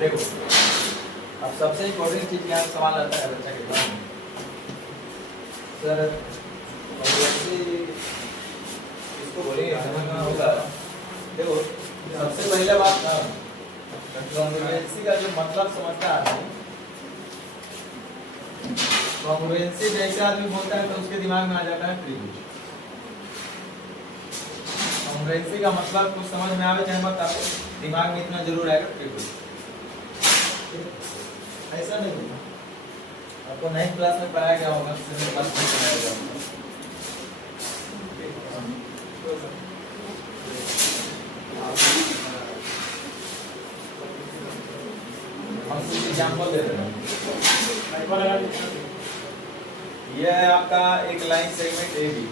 देखो अब सबसे इम्पोर्टेंट चीज यहाँ सवाल आता है बच्चा के पास सर इसको बोलेंगे समझना होगा। देखो सबसे पहले बात कॉन्ग्रुएंसी का जो मतलब समझता है आदमी, कॉन्ग्रुएंसी जैसे आदमी बोलता है तो उसके दिमाग में आ जाता है त्रिभुज। कॉन्ग्रुएंसी का मतलब कुछ समझ में आवे चाहे मत आवे, दिमाग में इतना जरूर आएगा त्रिभुज। ऐसा नहीं होगा, आपको 9th क्लास में पढ़ाया गया होगा, हम कुछ एग्जाम्पल दे रहे हैं। यह है आपका एक लाइन सेगमेंट ए बी,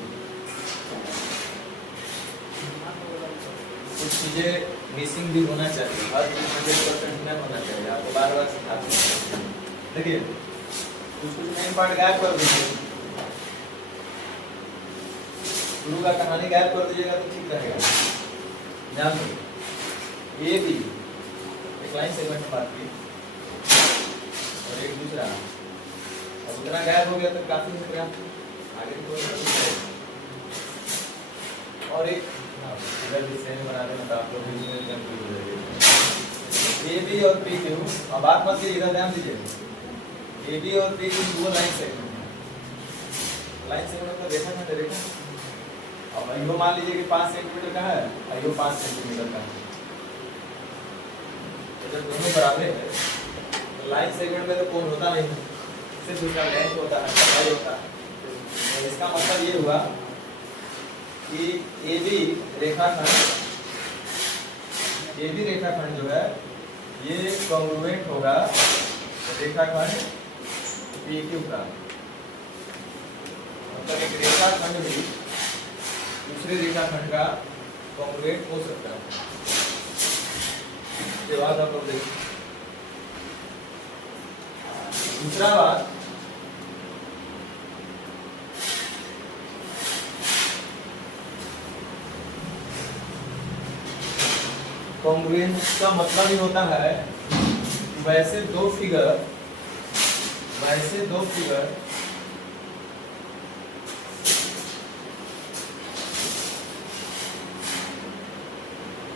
कुछ चीजें मिसिंग भी होना चाहिए, हर चीज 100% नहीं होना चाहिए, आपको बार बार सिखाते हैं। देखिए कुछ मेन पार्ट गायब कर दीजिए, शुरू का कहानी गायब कर दीजिएगा तो ठीक रहेगा। ध्यान दो ए बी एक लाइन सेगमेंट में बात की और एक दूसरा, अब उतना गायब हो गया तो काफी हो गया, आगे तो और एक इधर भी सेम बना देना तो आप लोग भी कंफ्यूज हो जाएंगे। ए बी और पी क्यू, अब बात मत कीजिए, इधर ध्यान दीजिए। ए बी और पी क्यू दो लाइन सेगमेंट है, लाइन सेगमेंट को देखा ना देखा। अब आइयो मान लीजिए कि 5 सेंटीमीटर का है, आइयो 5 सेंटीमीटर का है, तो जब दोनों बराबर है तो लाइन सेगमेंट में तो कोण होता नहीं, सिर्फ उसका लेंथ होता है, लंबाई होता है। तो इसका मतलब ये हुआ कि ए बी रेखाखंड जो है ये कॉन्ग्रुएंट होगा रेखाखंड पी क्यू का। मतलब एक रेखाखंड भी दूसरे रेखाखंड का कॉन्ग्रुएंट हो सकता है। ये बात आप लोग देखिए। दूसरा बात, कॉन्ग्रुएंस का मतलब ही होता है वैसे दो फिगर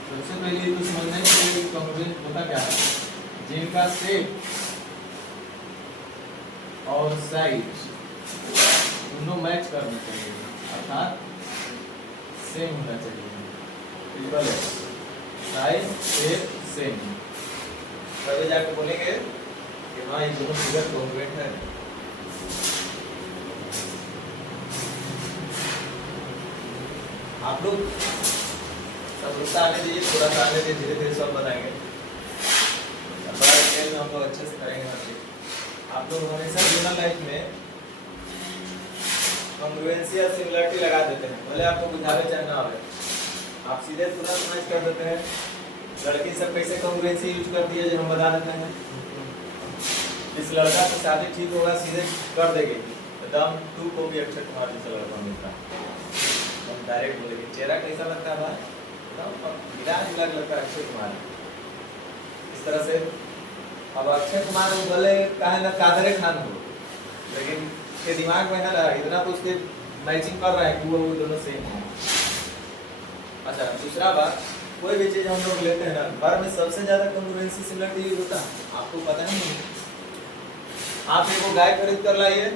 सबसे पहले तो समझना है कि कॉन्ग्रुएंस होता क्या है, जिनका शेप और साइज दोनों मैच करना चाहिए, अर्थात सेम होना चाहिए, साइज शेप सेम, तभी जाके बोलेंगे कि हाँ ये दोनों फिगर कॉन्ग्रुएंट है। आप लोग सब रुकता आने दीजिए, थोड़ा सा आने दीजिए, धीरे धीरे सब बताएंगे, बड़ा डिटेल में हम लोग अच्छे से करेंगे हर चीज। आप लोग हमेशा रियल लाइफ में कॉन्ग्रुएंसी या सिमिलरिटी लगा देते हैं, भले आपको बुझावे चाहे ना आवे, आप सीधे तुरंत मैच कर देते हैं। लड़की सब कैसे कॉन्ग्रुएंसी यूज करती है जो हम बता देते हैं। इस लड़का से शादी ठीक होगा सीधे कर देंगे, एकदम टू को भी अक्षय कुमार जैसा लड़का मिलता है, हम डायरेक्ट बोलेंगे चेहरा कैसा लगता है भाई, एकदम मिला लगता है अक्षय कुमार। इस तरह से अब अक्षय कुमार बोले कहे ना कादरे खान हो, लेकिन के दिमाग में है ना इतना तो उसके मैचिंग कर रहा है कि वो दोनों सेम है। अच्छा दूसरा बात, कोई भी चीज हम लोग लेते हैं ना, बार में सबसे ज्यादा कॉन्ग्रुएंसी सिमिलरिटी यूज होता है, आपको पता नहीं है। आप एक गाय खरीद कर लाइए,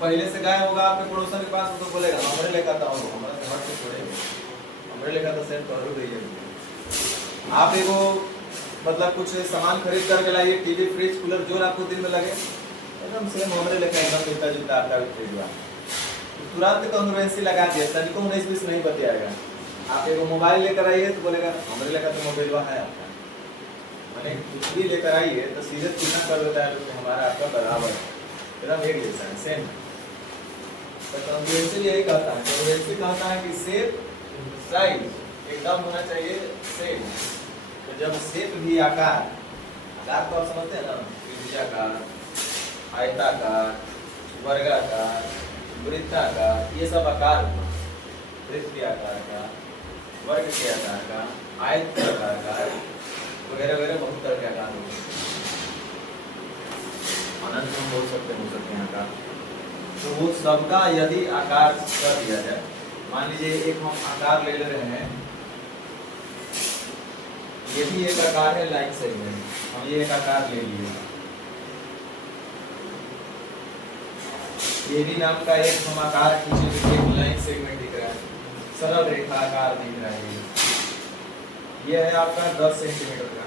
पहले से गाय होगा आपके पड़ोसन के पास, तो बोलेगा हमारे लेकर था, हमारा घर से छोड़ेंगे, हमारे लेकर तो सेट करो गई। आप एगो मतलब कुछ सामान खरीद करके लाइए, टीवी फ्रिज कूलर जो आपको दिल में लगे एकदम सेम हमारे लेकर एकदम मिलता जुलता आपका भी खरीद हुआ, तुरंत कॉन्ग्रुएंसी लगा दिया, तनिको 19-20 नहीं बताएगा। आप एगो मोबाइल लेकर आइए तो बोलेगा हमारे लेकर तो मोबाइल है आपका, मैंने कुछ भी लेकर आइए तो सीधे तुलना कर देता है तो हमारा आपका बराबर है, एकदम एक जैसा है, सेम। तो कॉन्ग्रुएंसी यही कहता है, कॉन्ग्रुएंसी कहता है कि शेप साइज एकदम होना चाहिए सेम। तो जब शेप भी आकार को आप समझते हैं ना, त्रिभुजाकार, आयताकार, वर्गाकार, वृत्ताकार, ये सब आकार, वृत्त के आकार का, वर्ग के आकार का, आयत के आकार का, वगैरह वगैरह बहुत तरह के आकार होते हैं। अनंत हम बोल सकते हैं आकार। तो वो सबका यदि आकार कर दिया जाए, मान लीजिए एक हम आकार ले रहे हैं, ये भी एक आकार है लाइन सेगमेंट, हम ये एक आकार ले लिए, ये भी नाम का एक हम आकार खींचे, एक लाइन सेगमेंट दिख रहा है, सरल रेखा आकार दिख रहा है। ये है आपका 10 सेंटीमीटर का,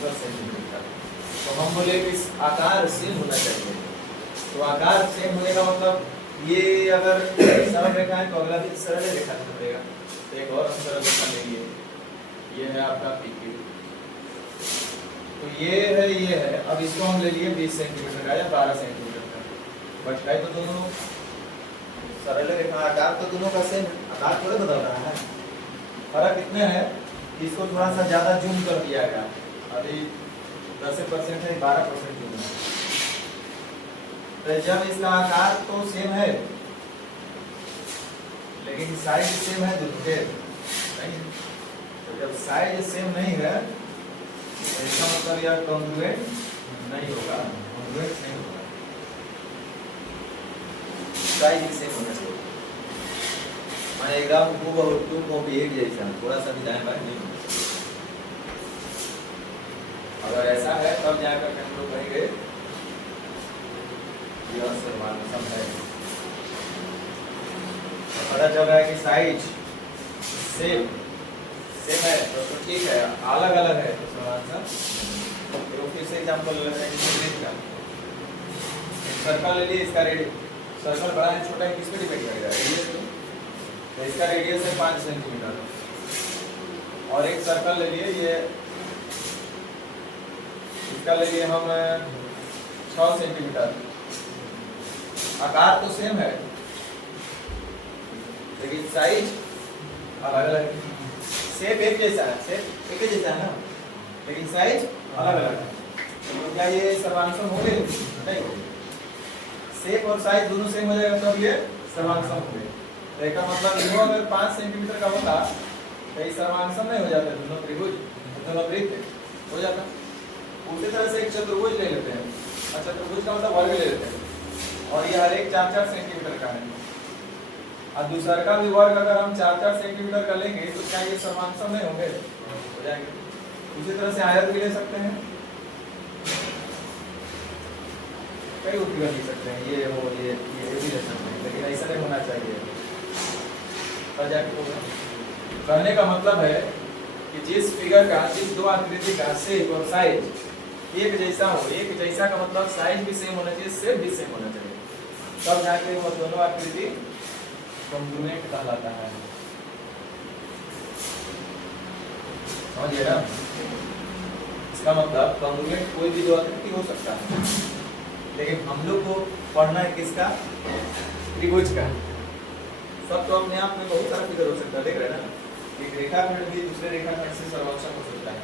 10 सेंटीमीटर का। तो हम बोले कि इस आकार सेम होना चाहिए। तो आकार सेम होने का मतलब ये अगर सरल रेखा है तो अगला भी सरल रेखा पड़ेगा। तो एक और हम सरल रेखा लेंगे, ये है आपका PQ। तो ये है, अब इसको हम ले लिए 20 सेंटीमीटर का या 12 सेंटीमीटर का। बच गए तो दोनों सरल रेखा, आकार तो दोनों का सेम, आकार थोड़े बदल रहा है। फर्क इतने है कि इसको थोड़ा सा ज्यादा जूम कर दिया गया, अभी 10% है, 12% जूम है। तो जब इसका आकार तो सेम है लेकिन साइज सेम है दोनों के नहीं। तो जब साइज सेम नहीं है तो इसका मतलब यह कॉन्ग्रुएंट नहीं होगा, कॉन्ग्रुएंट नहीं होगा, साइज सेम होना चाहिए। माने एकदम टू कॉपी एक जैसा, थोड़ा सा भी दाएं बाएं नहीं होना। अगर ऐसा है तब जाकर के हम लोग कहेंगे यह सर्वानुसम है। पता चल रहा है कि साइज सेम है तो ठीक है, अलग अलग है तो सर्वानुसम। तो फिर से एग्जांपल ले लेते हैं, सर्कल ले लिए, इसका रेडियस, सर्कल बड़ा है छोटा है किस पे डिपेंड करेगा, रेडियस पे। तो इसका रेडियस है 5 सेंटीमीटर और एक सर्कल ले लिए, ये इसका ले लिए हम 6 सेंटीमीटर। आकार तो सेम है लेकिन साइज अलग अलग है। शेप एक जैसा है, शेप एक जैसा है ना, लेकिन साइज अलग अलग है। तो क्या ये सर्वानुसम होंगे? नहीं होंगे। शेप और साइज दोनों सेम हो जाएगा तब ये सर्वानुसम होंगे। तो इसका मतलब ये अगर 5 सेंटीमीटर का होता तो ये सर्वानुसम नहीं हो जाता, दोनों त्रिभुज, दोनों वृत्त हो जाता। उसी तरह से एक चतुर्भुज ले लेते हैं, और चतुर्भुज का मतलब वर्ग ले लेते हैं, और ये हर एक 4-4 सेंटीमीटर का है, और दूसरा का भी वर्ग अगर हम 4-4 सेंटीमीटर का लेंगे तो क्या ये सर्वानुसम नहीं होंगे? हो जाएंगे। उसी तरह से आयत भी ले सकते हैं, कई उत्तर ले सकते हैं, ये हो ये भी ले सकते हैं, लेकिन ऐसा नहीं होना चाहिए। कहने का मतलब है कि जिस फिगर का, जिस दो आकृति का शेप और साइज एक जैसा हो, एक जैसा का मतलब साइज भी सेम होना चाहिए, शेप भी सेम होना चाहिए, तब जाके वो दोनों आकृति कॉन्ग्रुएंट कहलाता है। समझिए ना? इसका मतलब कॉन्ग्रुएंट कोई भी दो आकृति हो सकता है, लेकिन हम लोग को पढ़ना है किसका? त्रिभुज का। सब तो अपने आप में बहुत सारा फिगर हो सकता है, देख रहे हैं ना? एक रेखाखंड भी दूसरे रेखाखंड से सर्वानुसम हो सकता है,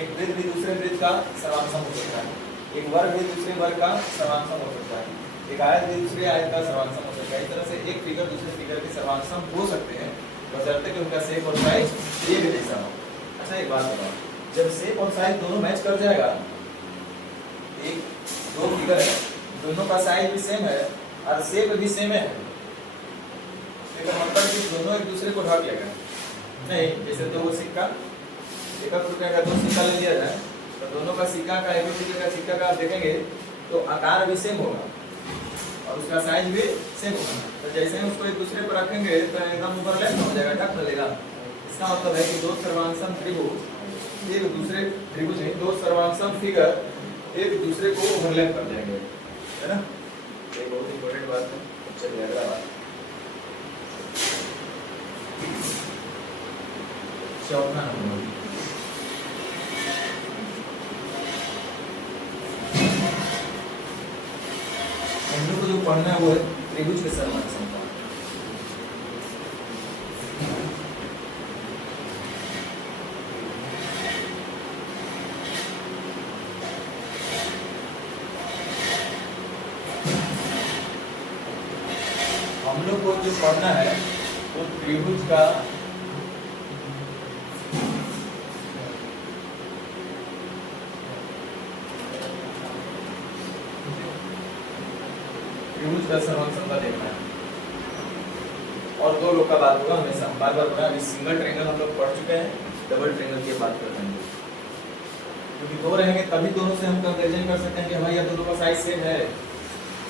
एक वृत्त भी दूसरे वृत्त का सर्वानुसम हो सकता है, एक वर्ग भी दूसरे वर्ग का सर्वानुसम हो सकता है, एक आयत भी दूसरे आयत का सर्वानुसम हो सकता है। इस तरह से एक फिगर दूसरे फिगर के सर्वानुसम हो सकते हैं, बशर्ते कि उनका शेप और साइज एक जैसा हो। अच्छा एक बात बताओ, जब शेप और साइज दोनों मैच कर जाएगा, एक दो फिगर है, दोनों का साइज भी सेम है और शेप भी सेम है, इसका मतलब कि दोनों एक दूसरे को ढक लेगा नहीं। जैसे दो सिक्का, 1 रुपये का 2 सिक्का ले लिया जाए तो दोनों का सिक्का का 1 रुपये का सिक्का का आप देखेंगे तो आकार भी सेम होगा और उसका साइज भी सेम होगा। तो जैसे ही उसको एक दूसरे पर रखेंगे तो एकदम ओवरलैप हो जाएगा, ढक लेगा। इसका मतलब है कि दो सर्वानुसम त्रिभुज एक दूसरे त्रिभुज नहीं, दो सर्वानुसम फिगर एक दूसरे को ओवरलैप कर जाएंगे, है ना? ये बहुत इंपॉर्टेंट बात है। चलिए अगला बात, चौथा नंबर, हम लोग को जो पढ़ना है वो है त्रिभुज के सर्वानुसम का। हम लोग को जो पढ़ना है वो त्रिभुज का का सर्वांग समता देखना है। और दो लोग का बात होगा हमेशा, बार बार बता, अभी सिंगल ट्रायंगल हम लोग पढ़ चुके हैं, डबल ट्रायंगल की बात कर रहे हैं। क्योंकि दो रहेंगे तभी दोनों से हम कंपैरिजन कर सकते हैं कि भाई दोनों का साइज सेम है,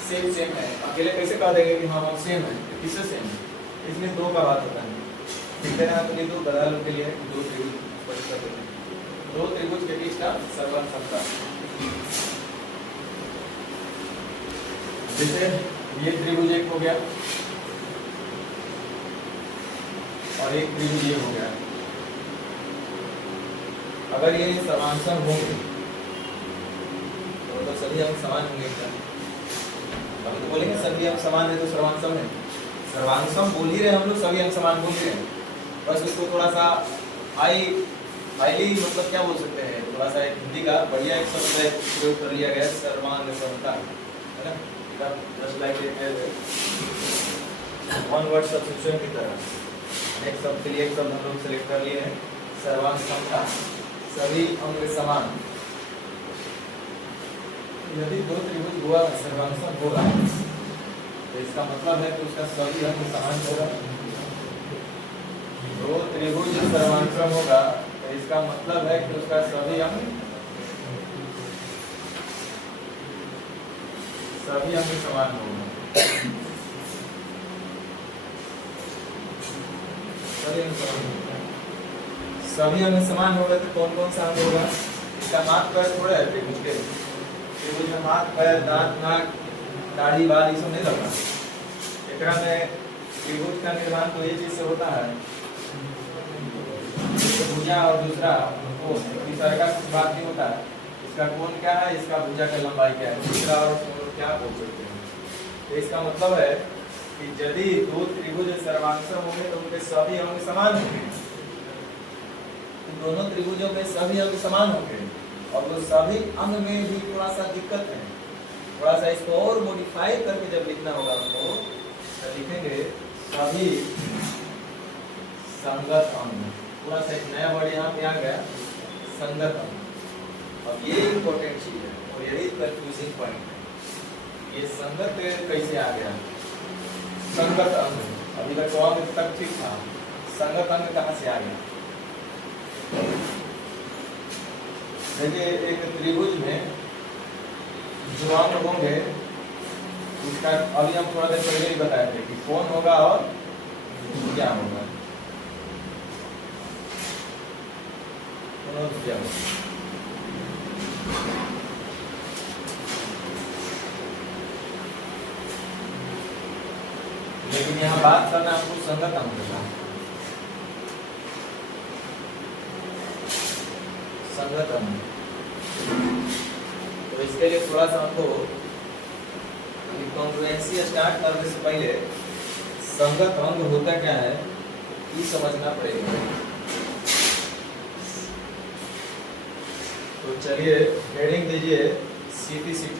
सेम है। अकेले कैसे कह देंगे कि हाँ हम सेम है, किससे सेम है? इसलिए दो का बात होता है। ठीक है ना? तो ये दो बदल के लिए दो त्रिभुज स्पष्ट कर देते हैं। दो त्रिभुज के बीच का सर्वांग समता, जैसे ये त्रिभुज एक हो गया और एक त्रिभुज ये हो गया। अगर ये समांतर होंगे तो सभी अंग समान होंगे क्या? अभी तो बोलेंगे सभी अंग समान है तो सर्वांगसम है। सर्वांगसम बोल ही रहे हम लोग, सभी अंग समान बोल ही रहे हैं। बस उसको थोड़ा सा हाईली मतलब क्या बोल सकते हैं, थोड़ा सा एक हिंदी का बढ़िया एक शब्द है प्रयोग कर लिया गया, सर्वांग समता, है ना? Just like one word substitution की तरह एक शब्द के लिए एक शब्द हम लोग सेलेक्ट कर लिए हैं, सर्वांग समता, सभी अंग समान। यदि दो त्रिभुज हुआ सर्वांगसम होगा तो इसका मतलब है कि उसका सभी अंग समान होगा। दो त्रिभुज सर्वांगसम होगा तो इसका मतलब है कि उसका सभी अंग समान होगा। सभी अंग समान होगा तो कौन कौन सा अंग होगा? इसका हाथ पैर थोड़ा है त्रिभुज के, त्रिभुज में हाथ पैर दांत नाक दाढ़ी बाल ये सब नहीं लगना। एकरा में त्रिभुज का निर्माण तो ये चीज से होता है, भुजा और दूसरा कोण, तीसरा का कुछ बात नहीं होता है। इसका कोण क्या है, इसका भुजा का लंबाई क्या है, दूसरा और क्या बोल सकते हैं। तो इसका मतलब है कि यदि दो त्रिभुज सर्वांगसम होंगे तो उनके सभी अंग समान होंगे। दोनों त्रिभुजों में सभी अंग समान होंगे और वो सभी अंग में भी थोड़ा सा दिक्कत है, थोड़ा सा इसको और मॉडिफाई करके जब लिखना होगा हमको तो लिखेंगे सभी संगत अंग। थोड़ा सा एक नया वर्ड यहाँ पे आ गया, संगत अंग। अब ये इम्पोर्टेंट चीज है और यही कंफ्यूजिंग पॉइंट है, ये संगत कैसे आ गया? संगत अंग अभी तक तो अंग तक ठीक था, संगत अंग कहाँ से आ गया? देखिए एक त्रिभुज में जो अंग होंगे उसका अभी हम थोड़ा देर पहले ही बताए थे कि कोण होगा और क्या होगा, क्या होगा। लेकिन यहाँ बात करना हमको संगत अंग का, संगत अंग। तो इसके लिए थोड़ा सा हमको कॉन्ग्रुएंसी स्टार्ट करने से पहले संगत अंग होता क्या है ये समझना पड़ेगा। तो चलिए हेडिंग दीजिए CTCT।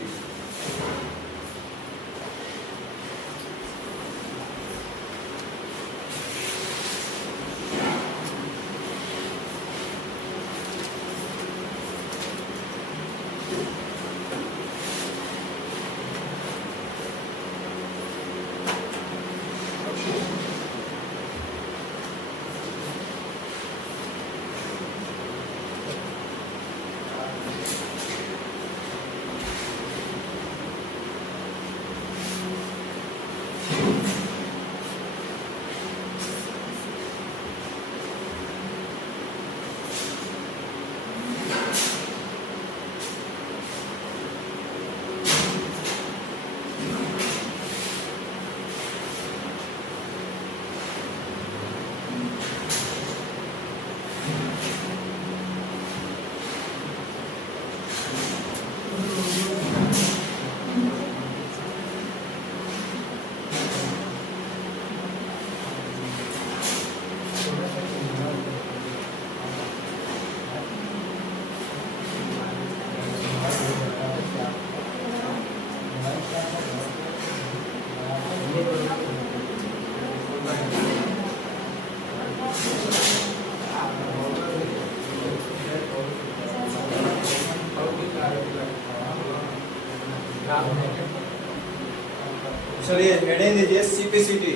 चलिए हेडिंग दीजिए सीपीसीटी।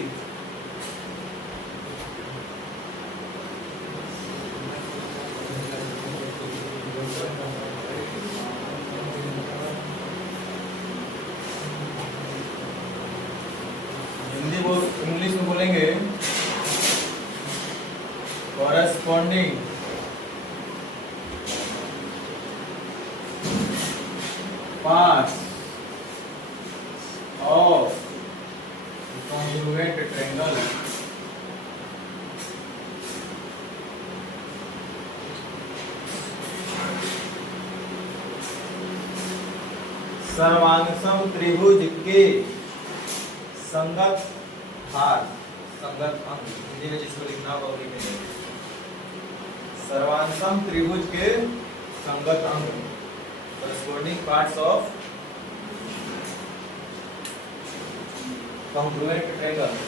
इंग्लिश में बोलेंगे corresponding parts of congruent triangle. सर्वांगसम त्रिभुज के संगत भाग, संगत अंग, हिंदी में जिसको लिखना होगा वो लिखेंगे। सर्वांगसम त्रिभुज के संगत अंग, corresponding parts of congruent triangle।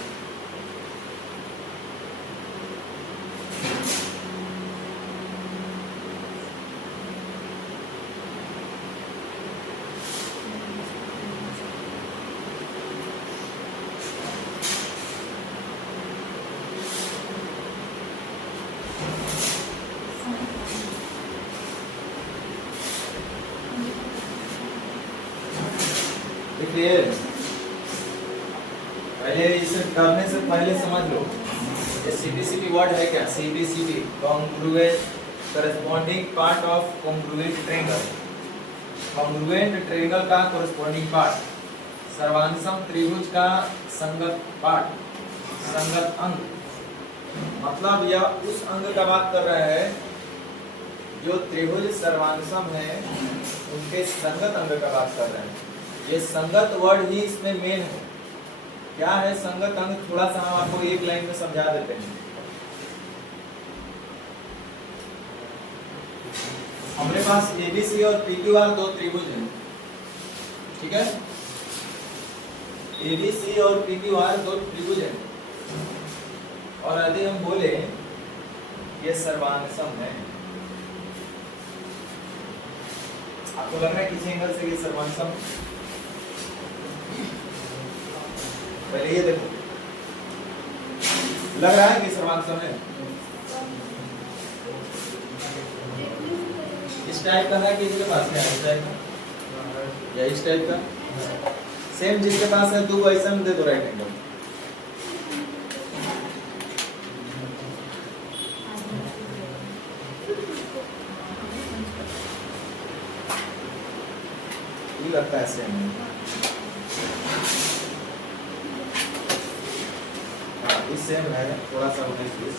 देखिए पहले इसे करने से पहले समझ लो ये सीपीसीटी वर्ड है क्या। CPCT congruent corresponding part of congruent triangle. Congruent triangle का कॉरेस्पॉन्डिंग पार्ट, सर्वांगसम त्रिभुज का संगत पार्ट, संगत अंग। मतलब यह उस अंग का बात कर रहा है जो त्रिभुज सर्वांगसम है उनके संगत अंग का बात कर रहे हैं। ये संगत वर्ड ही इसमें मेन है। क्या है संगत अंग, थोड़ा सा हम आपको एक लाइन में समझा देते हैं। हमारे पास एबीसी और पीक्यूआर दो त्रिभुज हैं, ठीक है। एबीसी और पीक्यूआर दो त्रिभुज हैं और यदि हम बोले ये सर्वांगसम है, आपको लग रहा है किसी एंगल से ये सर्वांगसम, पहले ये देखो लग रहा है कि सर्वांगसम है। इस टाइप का है कि इसके पास क्या है, इस टाइप का या इस टाइप का, सेम जिसके पास है दो ऐसा दे दो राइट एंगल। ये लगता है सेम है, सेम है, थोड़ा सा 19-20।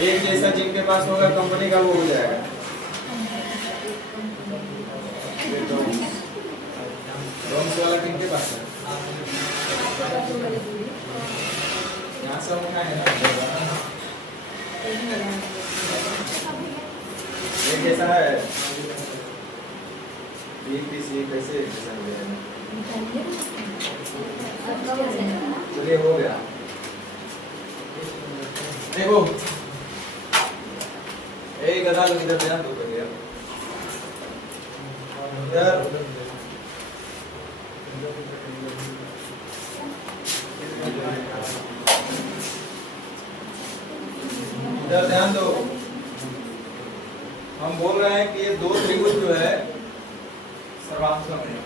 एक जैसा जिनके पास होगा कंपनी का वो हो जाएगा। डोम्स वाला किनके पास है, यहाँ से उठा है ना, एक जैसा है बीपीसी कैसे जैसा मिलेगा। चलिए हो गया। देखो एक गदा लोग इधर ध्यान दो करिए, इधर ध्यान दो। हम बोल रहे हैं कि ये दो त्रिभुज जो है सर्वांगसम है।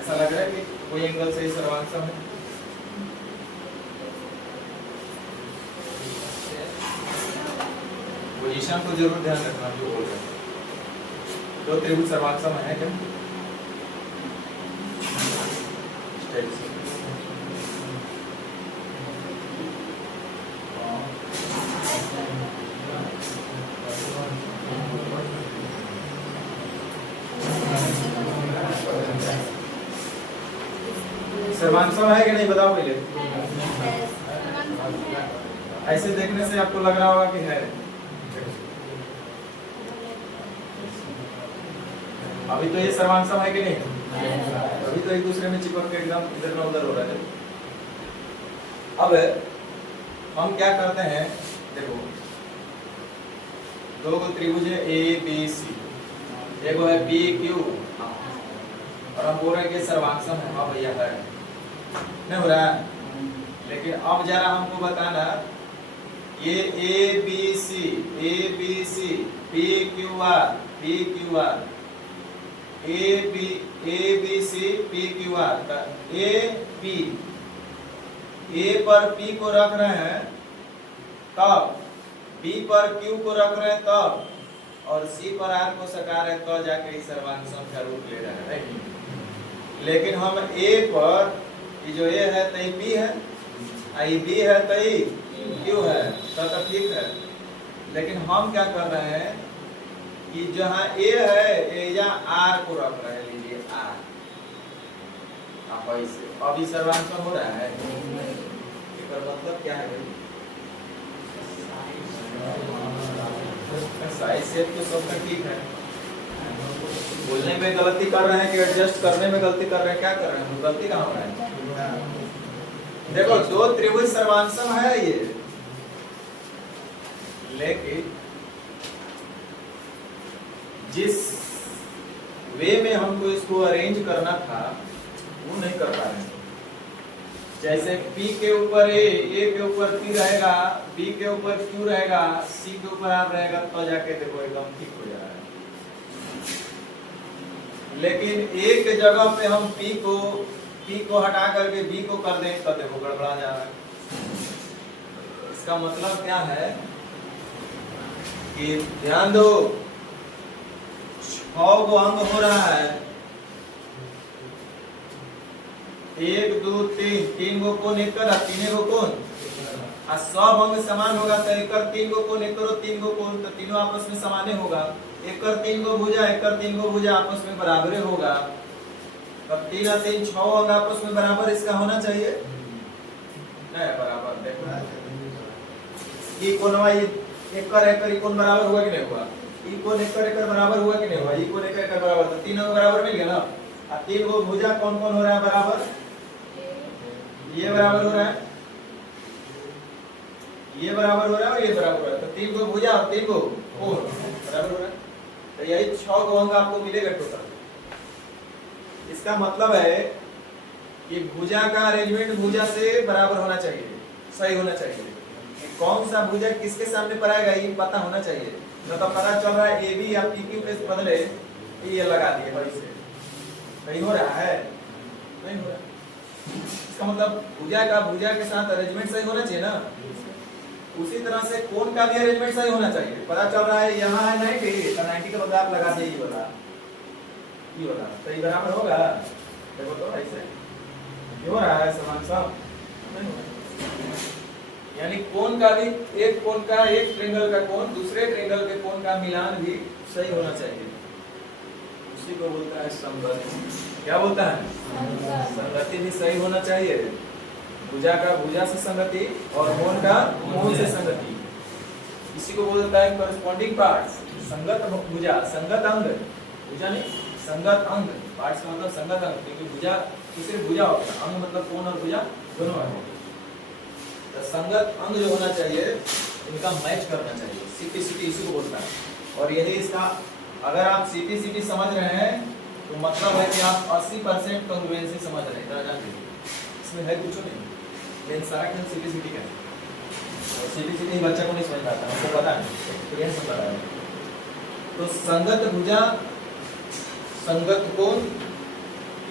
ऐसा लग रहा है कि कोई एंगल से सर्वांगसम है। पोजीशन को जरूर ध्यान रखना जो बोल रहे हैं। दो त्रिभुज सर्वांगसम है क्या? सर्वांगसम है कि नहीं बताओ पहले। ऐसे देखने से आपको लग रहा होगा कि है। अभी तो ये सर्वांगसम है कि नहीं? अभी तो एक दूसरे में चिपक के एकदम इधर ना उधर हो रहा है। अब हम क्या करते हैं, देखो दो को त्रिभुज है ए बी सी, एक है पी क्यू, और हम बोल रहे हैं कि सर्वांगसम है। हाँ भैया है, नहीं हो रहा है। लेकिन अब जरा हमको बताना, ये A B C P Q R A B C P Q R का ए पर पी को रख रहे हैं तब, बी पर क्यू को रख रहे हैं तब, और सी पर आर को सका रहे तो जाके इस सर्वांगसम का रूप ले रहे हैं। लेकिन हम ए पर, ये जो ए है तई पी है, आई बी है तई क्यू है, तो ठीक है। लेकिन हम क्या कर रहे हैं कि जहां ए है या आर को रख रहे हैं, लीजिए आर, आप ऐसे अभी सर्वांगसम हो रहा है। इसका मतलब क्या है भाई, साइज शेप तो सब ठीक है, बोलने में गलती कर रहे हैं कि एडजस्ट करने में गलती कर रहे हैं, क्या कर रहे हैं, गलती कहाँ हो रहा है। देखो दो त्रिभुज सर्वांगसम है ये, लेकिन जिस वे में हमको इसको अरेंज करना था वो नहीं कर पा रहे हैं। जैसे P के ऊपर A के ऊपर P रहेगा, B के ऊपर Q रहेगा, C के ऊपर R रहेगा, तो जाके देखो एकदम ठीक हो जा रहा है। लेकिन A के जगह पे हम P को हटा करके B को कर दें तो देखो गड़बड़ा जा रहा है। इसका मतलब क्या है कि ध्यान दो, 6 गो अंग हो रहा है, 1 2 3 गो कोण एकर, 3 गो कोण, और सब अंग समान होगा तो एकर 3 गो कोण एकर 3 गो कोण, तो तीनों आपस में समाने होगा। एकर 3 गो भुजा आपस में बराबर होगा, तब 3 और 3 6 अंग आपस में बराबर इसका होना चाहिए, नहीं बराबर। देखो ये कोणवा एकर कोण बराबर हुआ कि नहीं हुआ, ई कोण एकर बराबर हुआ कि नहीं हुआ, ई कोण एकर बराबर, तो तीनों बराबर मिल गया ना। और 3 गो भुजा कौन कौन हो रहा है बराबर, ये बराबर हो रहा है, ये बराबर हो रहा है और ये बराबर हो रहा है, तो 3 गो भुजा और 3 गो कोण बराबर हो रहा है, तो यही 6 गो अंग आपको मिलेगा टोटल। इसका मतलब है कि भुजा का अरेंजमेंट भुजा से बराबर होना चाहिए, सही होना चाहिए। कौन सा भुजा किसके सामने पर आएगा ये पता होना चाहिए, न तो पता चल रहा है ए बी या पी क्यू के बदले ये लगा दिए बड़ी से, नहीं हो रहा है, नहीं हो रहा। इसका मतलब भुजा के साथ अरेंजमेंट सही होना चाहिए ना। उसी तरह से कोण का भी अरेंजमेंट सही होना चाहिए। पता चल रहा है यहाँ है 90, तो 90 के बदले आप लगा दिए ये वाला, तो ये बराबर होगा। देखो तो ऐसे हो रहा है समांतर, नहीं हो रहा। यानी कोण का भी, एक कोण का, एक ट्रायंगल का कोण दूसरे ट्रायंगल के कोण का मिलान भी सही होना चाहिए, उसी को बोलता है संगति। क्या बोलता है, संगति भी सही होना चाहिए। भुजा का भुजा से संगति और कोण का कोण से संगति, इसी को बोलता है कॉरेस्पॉन्डिंग पार्ट्स। संगत भुजा, संगत अंग, भुजा नहीं संगत अंग, पार्ट्स का मतलब संगत अंग, क्योंकि भुजा सिर्फ भुजा होता है, अंग मतलब कोण और भुजा दोनों है। तो संगत अंग जो होना चाहिए इनका मैच करना चाहिए, सीपीसीटी इसी को बोलता है। और यही इसका, अगर आप सीपीसीटी समझ रहे हैं तो मतलब है कि आप 80% कॉन्ग्रुएंसी समझ रहे हैं, इतना जान लीजिए। इसमें है कुछ नहीं, लेकिन सारा खेल सीपीसीटी का है, और सीपीसीटी बच्चा को नहीं समझ पाता, हमको पता है, एक्सपीरियंस से पता है। तो संगत भुजा, संगत कोण,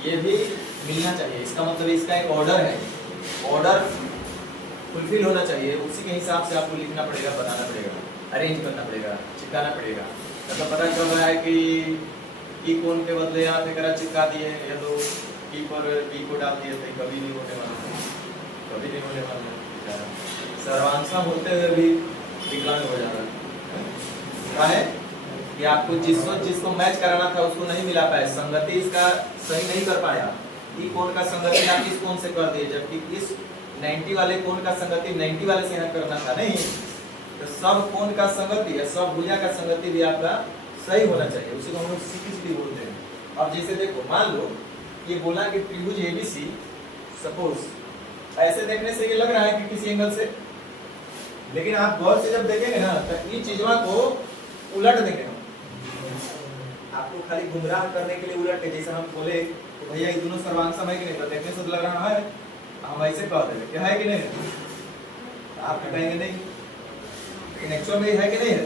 ये भी मिलना चाहिए। इसका मतलब इसका एक ऑर्डर है, ऑर्डर फुलफिल होना चाहिए, उसी के हिसाब से आपको लिखना पड़ेगा, बताना पड़ेगा, अरेंज करना पड़ेगा, चिपकाना पड़ेगा। तो पता चल रहा है कि ई कोण के बदले आप एक चिपका दिए, या तो ई पर बी को डाल दिए, तो कभी नहीं होने वाला, कभी नहीं होने वाला। सर्वांगसम होते हुए भी विकलांग हो जाना है कि आपको जिसको मैच कराना था उसको नहीं मिला पाया, संगति इसका सही नहीं कर पाया। ई कोण का संगति आप इस कोण से कर दिए, जबकि इस 90 वाले कोण का संगति 90 वाले से यहाँ करना था, नहीं। तो सब कोण का संगति या सब भुजा का संगति भी आपका सही होना चाहिए, उसी को हम लोग सीपीसीटी बोलते हैं। अब जैसे देखो, मान लो ये बोला कि त्रिभुज एबीसी सपोज ऐसे देखने से ये लग रहा है कि किसी एंगल से, लेकिन आप गौर से जब देखेंगे ना तो इन चीजों को उलट देंगे हम आपको खाली गुमराह करने के लिए उलट के, जैसे हम बोले तो भैया ये दोनों सर्वांग है कि नहीं, तो देखने से तो लग रहा है हम ऐसे कह देंगे क्या है कि नहीं, आप कहेंगे नहीं, लेकिन एक्चुअल में है कि नहीं है,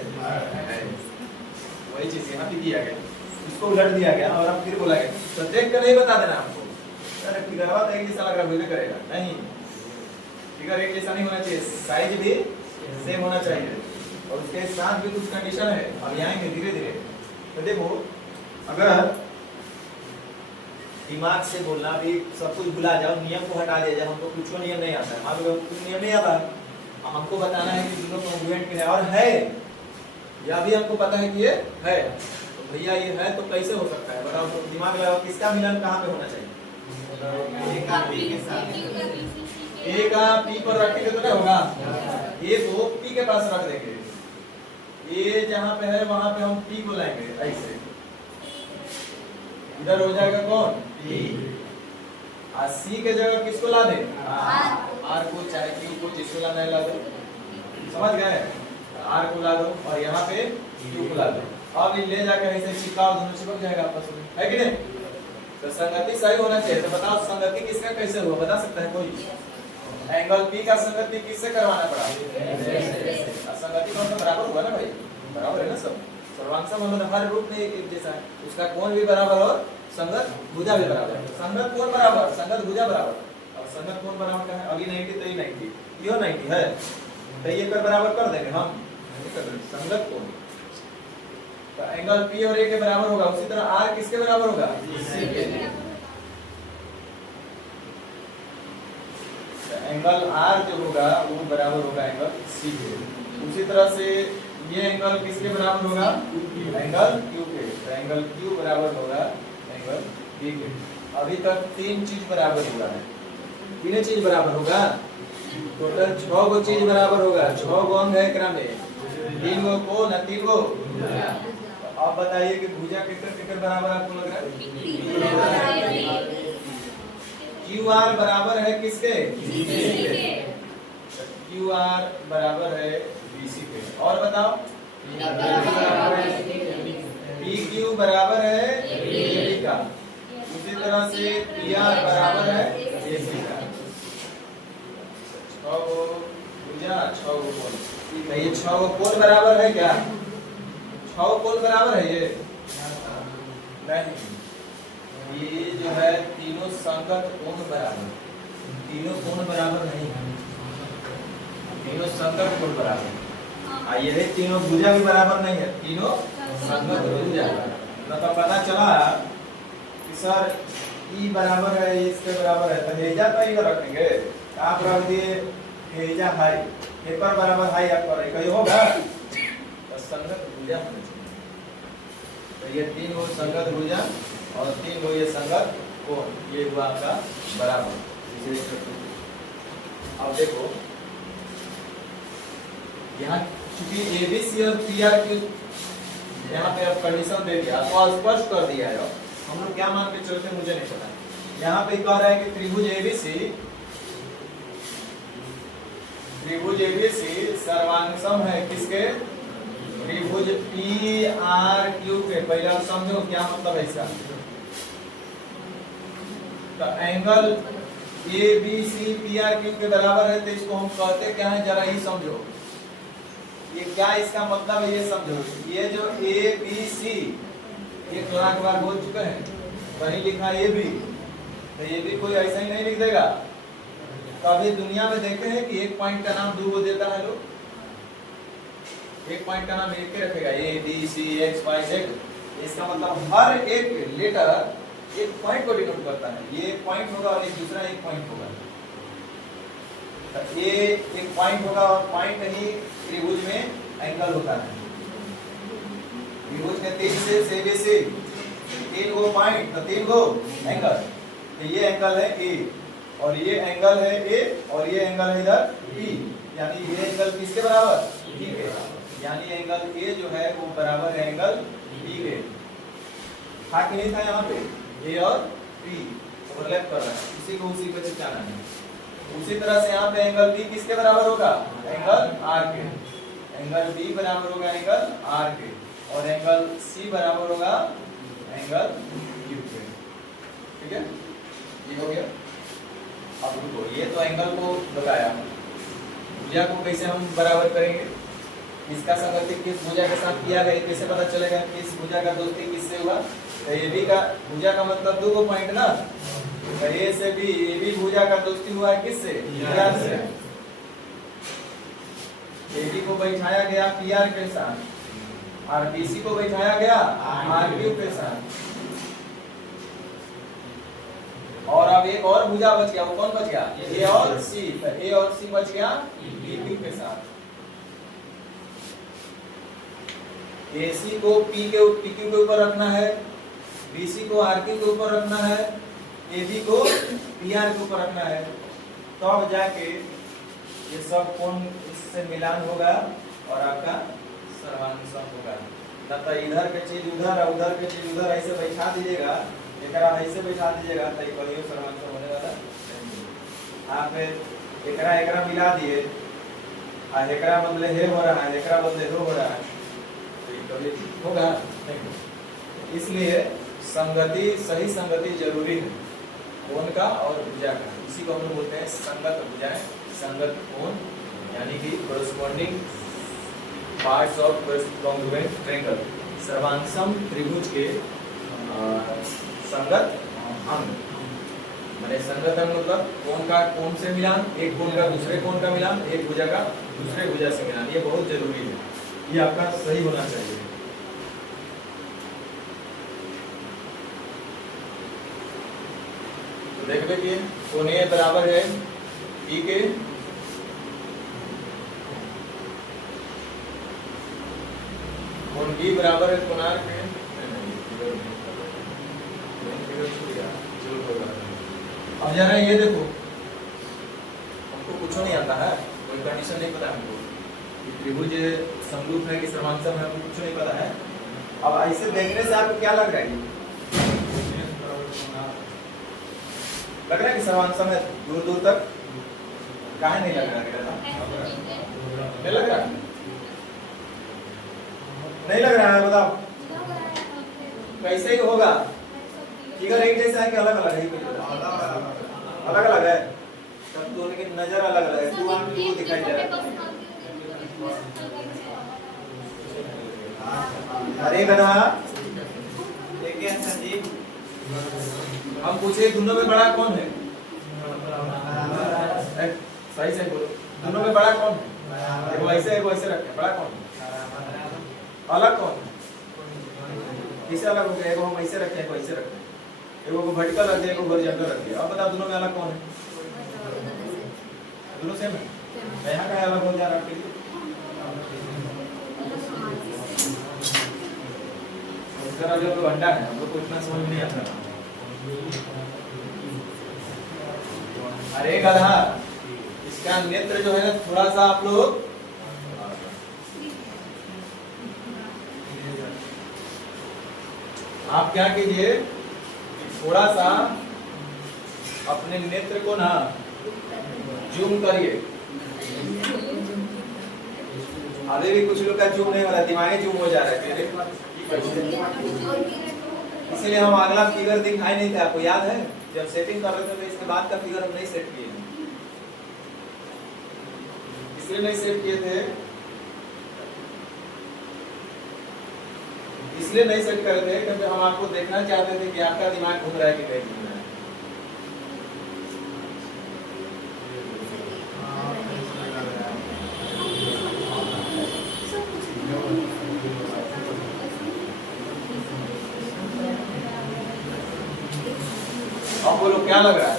वही चीज यहाँ पे किया गया, इसको उलट दिया गया और अब फिर बोला गया तो देख कर नहीं बता देना हमको, अरे फिगर तो एक जैसा लग रहा है करेगा नहीं, फिगर एक जैसा नहीं होना चाहिए, साइज भी सेम होना चाहिए और उसके साथ भी कुछ कंडीशन है, अब आएंगे धीरे धीरे। तो देखो अगर दिमाग से बोलना भी सब कुछ भुला जाओ, नियम को हटा दिया जाए, हमको कुछ नियम नहीं आता है, मान लो कुछ नियम नहीं आता है, हमको बताना है कि दोनों कॉन्ग्रुएंट है और है, या भी हमको पता है कि ये है, तो भैया ये है तो कैसे हो सकता है बताओ, तो दिमाग लगाओ किसका मिलन कहाँ पे होना चाहिए, ए का पी के साथ, ए का पी पर रखेंगे तो नहीं होगा, ए को पी के पास रख देंगे, ए जहाँ पे है वहां पे हम पी को लाएंगे ऐसे, इधर हो जाएगा कौन पी, और सी के जगह किसको ला दे आर को, चाहे क्यू को, जिसको लाना है ला दो, समझ गए, आर को ला दो और यहाँ पे क्यू को ला दो, अब ये ले जाकर ऐसे चिपकाओ, दोनों चिपक जाएगा आपस में, है कि नहीं, तो संगति सही होना चाहिए। तो बताओ संगति किसका कैसे हुआ, बता सकता है कोई, एंगल पी का संगति किससे करवाना पड़ा, संगति कौन सा बराबर हुआ ना भाई, बराबर है ना सब, सर्वांग मतलब हर रूप में एक जैसा है, उसका कोण भी बराबर और संगत भुजा भी बराबर, संगत कोण बराबर संगत भुजा बराबर, और संगत कोण बराबर का है अभी 90 तो ये 90 यो 90 है, तो ये कर बराबर कर देंगे हम, संगत कोण, तो एंगल पी और ए के बराबर होगा, उसी तरह आर किसके बराबर होगा, सी के, एंगल आर जो होगा वो बराबर होगा एंगल सी के, उसी तरह से ये एंगल किसके बराबर होगा, एंगल क्यू के, तो एंगल क्यू बराबर होगा एंगल बी के। अभी तक तीन चीज बराबर हुआ है, तीन चीज बराबर होगा, टोटल 6 गो चीज बराबर होगा, 6 गो अंग है एकरा में, 3 गो कोण है, 3 गो, तो अब बताइए कि भुजा किसके बराबर आपको लग रहा है, क्यू आर बराबर है किसके, क्यू आर बराबर है बीसी के, और बताओ पी क्यू बराबर है एबी का, उसी तरह से पी आर बराबर है एसी का, 6 गो भुजा 6 गो कोण, तो ये 6 गो कोण बराबर है क्या, 6 गो कोण बराबर है ये नहीं, ये जो है तीनों संगत कोण बराबर, तीनों कोण बराबर नहीं है, तीनों संगत कोण बराबर, ये तीनों भुजा भी बराबर नहीं है, तीनों संगत भुजा, मतलब पता चला कि सर ई बराबर है इसके बराबर है, तो हेजा तो इधर रखेंगे, आप रख दिए हेजा हाई, पेपर बराबर हाई आप कर रहे होगा, तो संगत भुजा होना चाहिए, तो ये 3 गो संगत भुजा और 3 गो ये संगत कोण, ये हुआ आपका बराबर। अब देखो यहाँ चूंकि एबीसी और पीआर की यहाँ पे अब कंडीशन दे दिया तो स्पष्ट कर दिया है, हम लोग क्या मान के चलते मुझे नहीं पता, यहाँ पे कह रहा है कि त्रिभुज एबीसी सर्वांगसम है किसके, त्रिभुज पी आर क्यू के, पहले आप समझो क्या मतलब है इसका, तो angle A B C P R Q के बराबर है, तो इसको हम कहते क्या है जरा ही समझो, ये क्या इसका मतलब है ये समझो, ये जो ए बी सी एक लाख बार बोल चुके हैं, कहीं लिखा ए बी, तो ये भी कोई ऐसा ही नहीं लिख देगा, तो अभी दुनिया में देखे हैं कि एक पॉइंट का नाम 2 गो देता है लोग, एक पॉइंट का नाम एक के रखेगा, A B C X Y Z, इसका मतलब हर एक लेटर एक पॉइंट को डिनोट करता है, ये एक पॉइंट होगा और एक दूसरा एक पॉइंट होगा, तो ये एक पॉइंट होगा और पॉइंट ही त्रिभुज में एंगल होता है, त्रिभुज के 3 से एबीसी 3 गो पॉइंट, तो 3 गो एंगल, तो ये एंगल है ए और ये एंगल है ए और ये एंगल है इधर पी, यानी ये एंगल किसके बराबर, पी के, यानी एंगल ए जो है वो बराबर है एंगल पी के, था कि नहीं था यहाँ पे ए और पी, ओवरलैप कर रहा है, उसी को उसी पे चिपकाना है। उसी तरह से यहाँ पे एंगल बी किसके बराबर होगा, एंगल आर के। एंगल बी बराबर होगा एंगल आर के, और एंगल सी बराबर होगा एंगल क्यू के। ठीक है, ये हो गया। अब रुको, ये तो एंगल को बताया, भुजा को कैसे हम बराबर करेंगे, इसका संगति किस भुजा के साथ किया गया, कैसे पता चलेगा किस भुजा का दोस्ती किससे हुआ। तो ए बी का भुजा का मतलब दो को पॉइंट ना, तो ए से बी, ए बी भुजा का दोस्ती हुआ है किससे, पीआर से। ए बी को बैठाया गया पीआर के साथ, और बीसी को बैठाया गया आर क्यू के साथ। और अब एक और भुजा बच गया, वो कौन बच गया, ए और सी। तो ए और सी बच गया पी क्यू के साथ। AC को P के PQ के ऊपर रखना है, BC को RQ के ऊपर रखना है, AB को PR के ऊपर रखना है, तब जाके ये सब कोण इससे मिलान होगा और आपका सर्वानुसम होगा। न तो इधर के चीज उधर और उधर के चीज उधर ऐसे बैठा दीजिएगा, एकरा ऐसे बैठा दीजिएगा तो कभी सर्वानुसम होने वाला नहीं। आप एकरा एकरा मिला दिए, आ एकरा बदले हे हो रहा है, एकरा बदले हो रहा है, कभी होगा नहीं। इसलिए संगति, सही संगति जरूरी है कोण का और भुजा का। इसी को हम लोग बोलते हैं संगत भुजाएं, संगत कोण, यानी कि corresponding parts of congruent triangle, सर्वांसम त्रिभुज के संगत अंग। माने संगत अंग मतलब कोण का कोण से मिलान, एक कोण का दूसरे कोण का मिलान, एक भुजा का दूसरे भुजा से मिलान, ये बहुत जरूरी है, ये आपका सही होना चाहिए। तो देख लीजिए कोण ए बराबर है पी के, कोण बी बराबर है कोण आर के। अब जरा ये देखो, हमको कुछ नहीं आता है, कोई कंडीशन नहीं पता हमको, त्रिभुज समरूप है कि सर्वांसम है, कुछ नहीं पता है। अब ऐसे देखने से आपको क्या लग रहा है, लग रहा है कि सर्वांसम है दूर दूर तक, काहे नहीं लग रहा है, नहीं लग रहा, नहीं लग रहा है, बताओ कैसे ही होगा, फिगर एक जैसा है कि अलग अलग है, अलग अलग है, तब दोनों की नजर अलग अलग है, तू आपको दिखाई दे रहा है। अरे गधा, देखिए संजीव, हम पूछे दोनों में बड़ा कौन है, सही से बोलो, दोनों में बड़ा कौन है, एक वैसे रखे, बड़ा कौन है, अलग कौन है, किसे अलग हो गया, एक हम ऐसे रखे, एक वैसे रखे, एक को वर्टिकल रखे, एक को हॉरिजॉन्टल रखे। अब बता दोनों में अलग कौन है, दोनों सेम है, यहाँ का अलग हो जा रहा है, जरा जो लोग अंडा है हमको इतना समझ नहीं आता। अरे गधा, इसका नेत्र जो है ना थोड़ा सा आप लोग आप क्या कीजिए, थोड़ा सा अपने नेत्र को ना जूम करिए। अभी भी कुछ लोग का जूम नहीं हो रहा, दिमागी जूम हो जा रहा है, इसलिए हम अगला फिगर दिखाई नहीं थे, आपको याद है जब सेटिंग कर रहे थे तो इसके बाद का फिगर हम नहीं सेट किए, इसलिए नहीं सेट किए थे, इसलिए नहीं सेट कर रहे थे क्योंकि हम आपको देखना चाहते थे कि आपका दिमाग घूम रहा है कि नहीं घूम रहा है। अब बोलो क्या लग रहा है,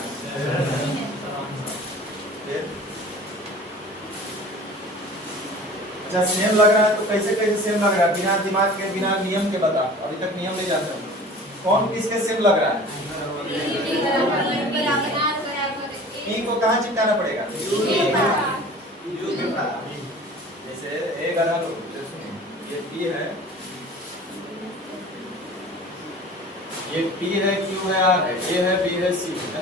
अच्छा सेम लग रहा है, तो कैसे कैसे सेम लग रहा है, बिना दिमाग के बिना नियम के बता, अभी तक नियम नहीं जानते कौन किसके सेम लग रहा है। पी को कहाँ चिपकाना पड़ेगा, यू के पास, जैसे ए गधा लो, ये पी है, ये P है, Q है, R है, A है, B है, C है,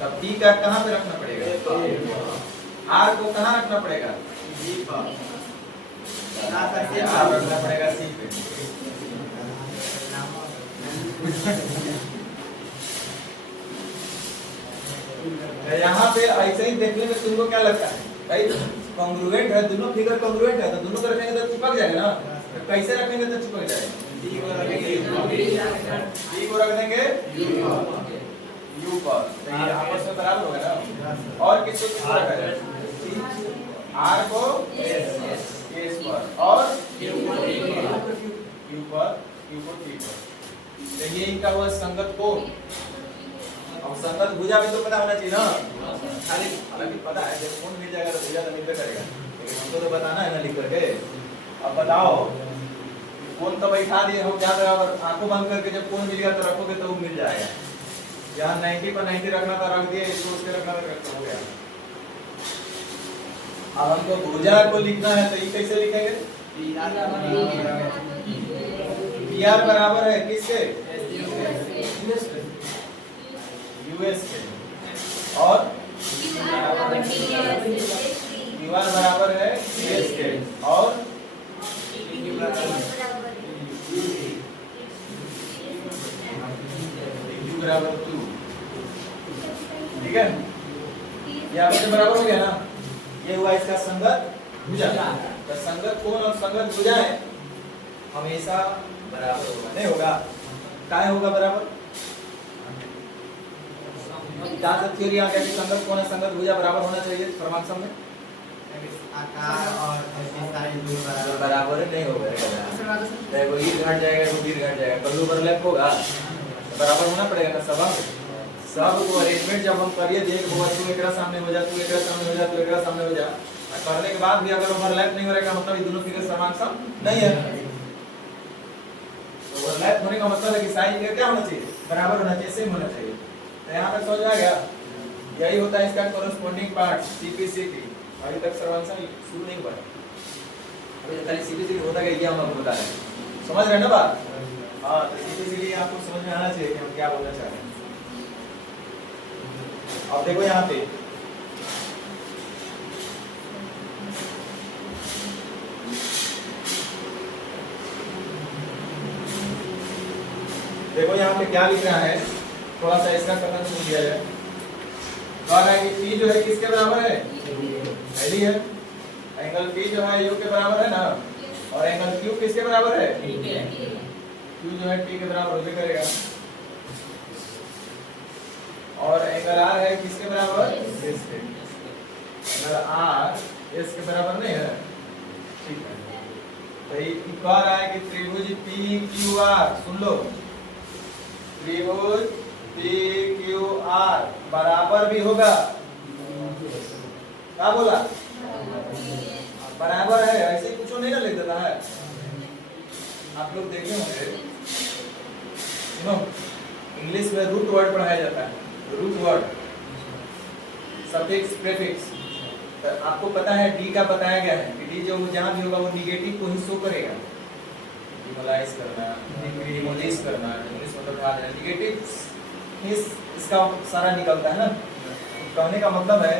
तब P का कहाँ पे रखना पड़ेगा? R को कहाँ रखना पड़ेगा? जी पर R रखना पड़ेगा C पे। यहाँ पे ऐसे ही देखने में तुमको क्या लगता है भाई? कॉन्ग्रुएंट है, दोनों फिगर कॉन्ग्रुएंट है, तो दोनों को रखेंगे तो चिपक जाएगा ना। तो कैसे रखेंगे तो चिपक जाएगा? D को रखेंगे D को रख देंगे U पर, तो ये आपस में बराबर होगा ना। और किसको किसको रखा जाए? R को S पर और Q को T पर। तो ये इनका हुआ संगत कोण। अब संगत भुजा भी तो पता होना चाहिए ना। खाली हालांकि पता है जब कोण मिल जाएगा तो भुजा तो मिलते करेगा, लेकिन हमको तो बताना है ना लिख करके। अब बताओ, कोण तो बैठा दिए हो क्या बराबर, आंखों बंद करके जब कोण मिल गया तो रखोगे तो वो मिल जाएगा। यहाँ 90 पर 90 रखना था, रख दिए, इसको उसके रखना था, हो गया। अब हमको भुजा को लिखना है तो ये कैसे लिखेंगे? PR बराबर है किसके? US के। और QR बराबर है CS के। और Q बराबर 2। ठीक है, ये आपसे बराबर हो गया ना। ये हुआ इसका संगत भुजा। तो संगत कोण और संगत भुजाएं हमेशा बराबर होगा, नहीं होगा? क्या होगा बराबर? क्या सब थ्योरी आ गया कि संगत कोण और संगत भुजा बराबर होना चाहिए क्रमांक में? आकार और साइज बराबर नहीं होगा। देखो ये घट जाएगा, वो भी घट जाएगा, कल्लू ओवरलैप होगा, बराबर होना पड़ेगा ना। सब को अरेंजमेंट जब हम करिए, देख होगा तू एकरा सामने हो जा, तू एकरा सामने हो जा, तू एकरा सामने हो जा, करने के बाद भी अगर ओवरलैप नहीं हो रहेगा मतलब ये दोनों फिगर समान सम नहीं है। ओवरलैप होने का मतलब है कि साइज क्या होना चाहिए? बराबर होना चाहिए, सेम होना चाहिए। तो यहाँ पे समझ आ गया, यही होता है इसका कोरेस्पोंडिंग पार्ट CP/CT। अभी तक सर्वांशम शुरू नहीं हुआ, अभी खाली CP/CT होता है, ये हम आपको बता रहे हैं। समझ रहे हैं ना बात? हाँ, तो CP/CT आपको समझ में आना चाहिए कि हम क्या बोलना चाह रहे हैं। अब देखो यहाँ पे क्या लिख रहा है, थोड़ा सा इसका कथन सुन लिया जाए। कह रहा है कि P जो है किसके बराबर है? पहली है। एंगल P जो है U के बराबर है ना, और एंगल Q किसके बराबर है? Q जो है T के बराबर होबे करेगा। और एंगल R है किसके बराबर? S के। एंगल R S के बराबर नहीं है, ठीक है। तो ये कह रहा है कि त्रिभुज PQR, सुन लो, त्रिभुज PQR बराबर भी होगा। क्या बोला? बराबर है, ऐसे कुछ नहीं ना लिख देता है। आप लोग देखे होंगे, सुनो, इंग्लिश में रूट वर्ड पढ़ाया जाता है। Root word, suffix, prefix. तो आपको पता है डी का बताया गया है कि डी जो जहां भी होगा वो निगेटिव को ही शो करेगा। डिमोलाइज करना, डिमोलिश करना, डिमोलिश मतलब ध्यान देना, निगेटिव इसका सारा निकलता है ना। कहने का मतलब है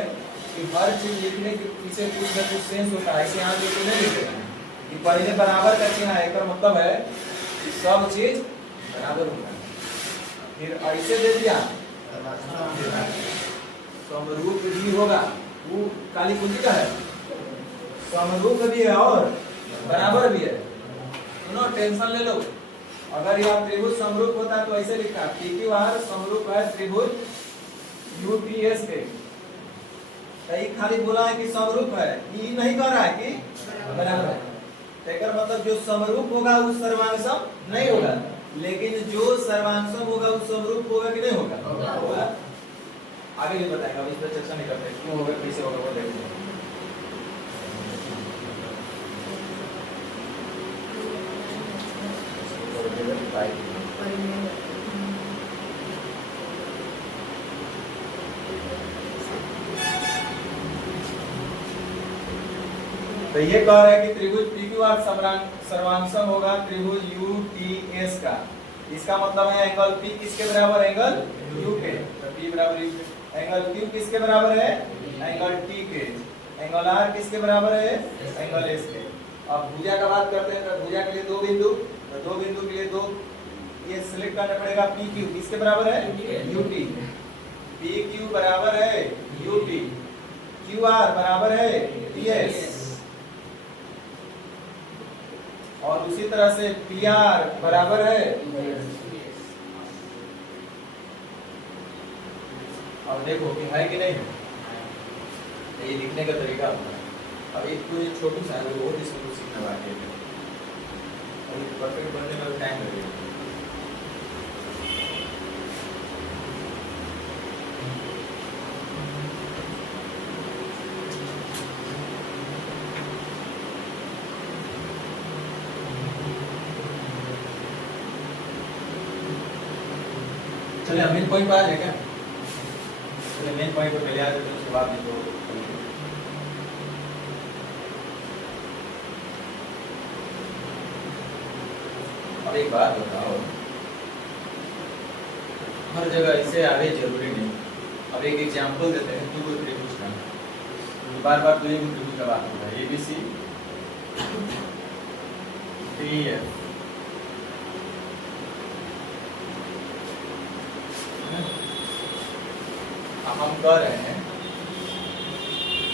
कि हर चीज लिखने के पीछे कुछ न कुछ सेंस होता है। ऐसे यहाँ लिख के नहीं लिखेगा कि पहले बराबर का चिन्ह है, इसका मतलब है कि सब चीज बराबर होता है। फिर ऐसे दे दिया समरूप भी होगा, वो काली कुंजी का है, समरूप भी है और बराबर भी है। सुनो, टेंशन ले लो। अगर यह त्रिभुज समरूप होता तो ऐसे लिखा PQR समरूप है त्रिभुज UPS के। कई खाली बोला है कि समरूप है, ये नहीं कह रहा है कि बराबर है। तेकर मतलब जो समरूप होगा वो सर्वांगसम नहीं होगा, लेकिन जो सर्वांगसम होगा वो समरूप होगा कि नहीं होगा? होगा। आगे भी बताएगा, इस पर चर्चा नहीं करते, क्यों होगा कैसे होगा वो देखेंगे। तो ये कह रहा है कि त्रिभुज PQR सर्वांगसम होगा त्रिभुज UTS का। इसका मतलब है एंगल P किसके बराबर? एंगल U के। तो P बराबर U के। एंगल Q किसके बराबर है? एंगल T के। एंगल R किसके बराबर है? एंगल S के। अब भुजा का बात करते हैं तो भुजा के लिए दो बिंदु, तो दो बिंदु के लिए दो ये सिलेक्ट करना पड़ेगा। PQ किसके बराबर है? UT। PQ बराबर है UT। QR बराबर है TS। और उसी तरह से PR बराबर है। अब देखो कि है कि नहीं है, ये लिखने का तरीका होता है। अब एक तो ये छोटू सा है वो बहुत इसमें कुछ सीखना बाकी है, और ये परफेक्ट बनने में टाइम लगेगा। चलिए मेन पॉइंट पर आ जाए क्या? चलिए मेन पॉइंट पर पहले आ जाते हैं, उसके बाद नहीं तो अब एक बात बताओ, हर जगह इसे आगे जरूरी नहीं। अब एक एग्जांपल देते हैं, दो त्रिभुज का, बार बार दो त्रिभुज का बात होगा, ABC 3F। हम कह रहे हैं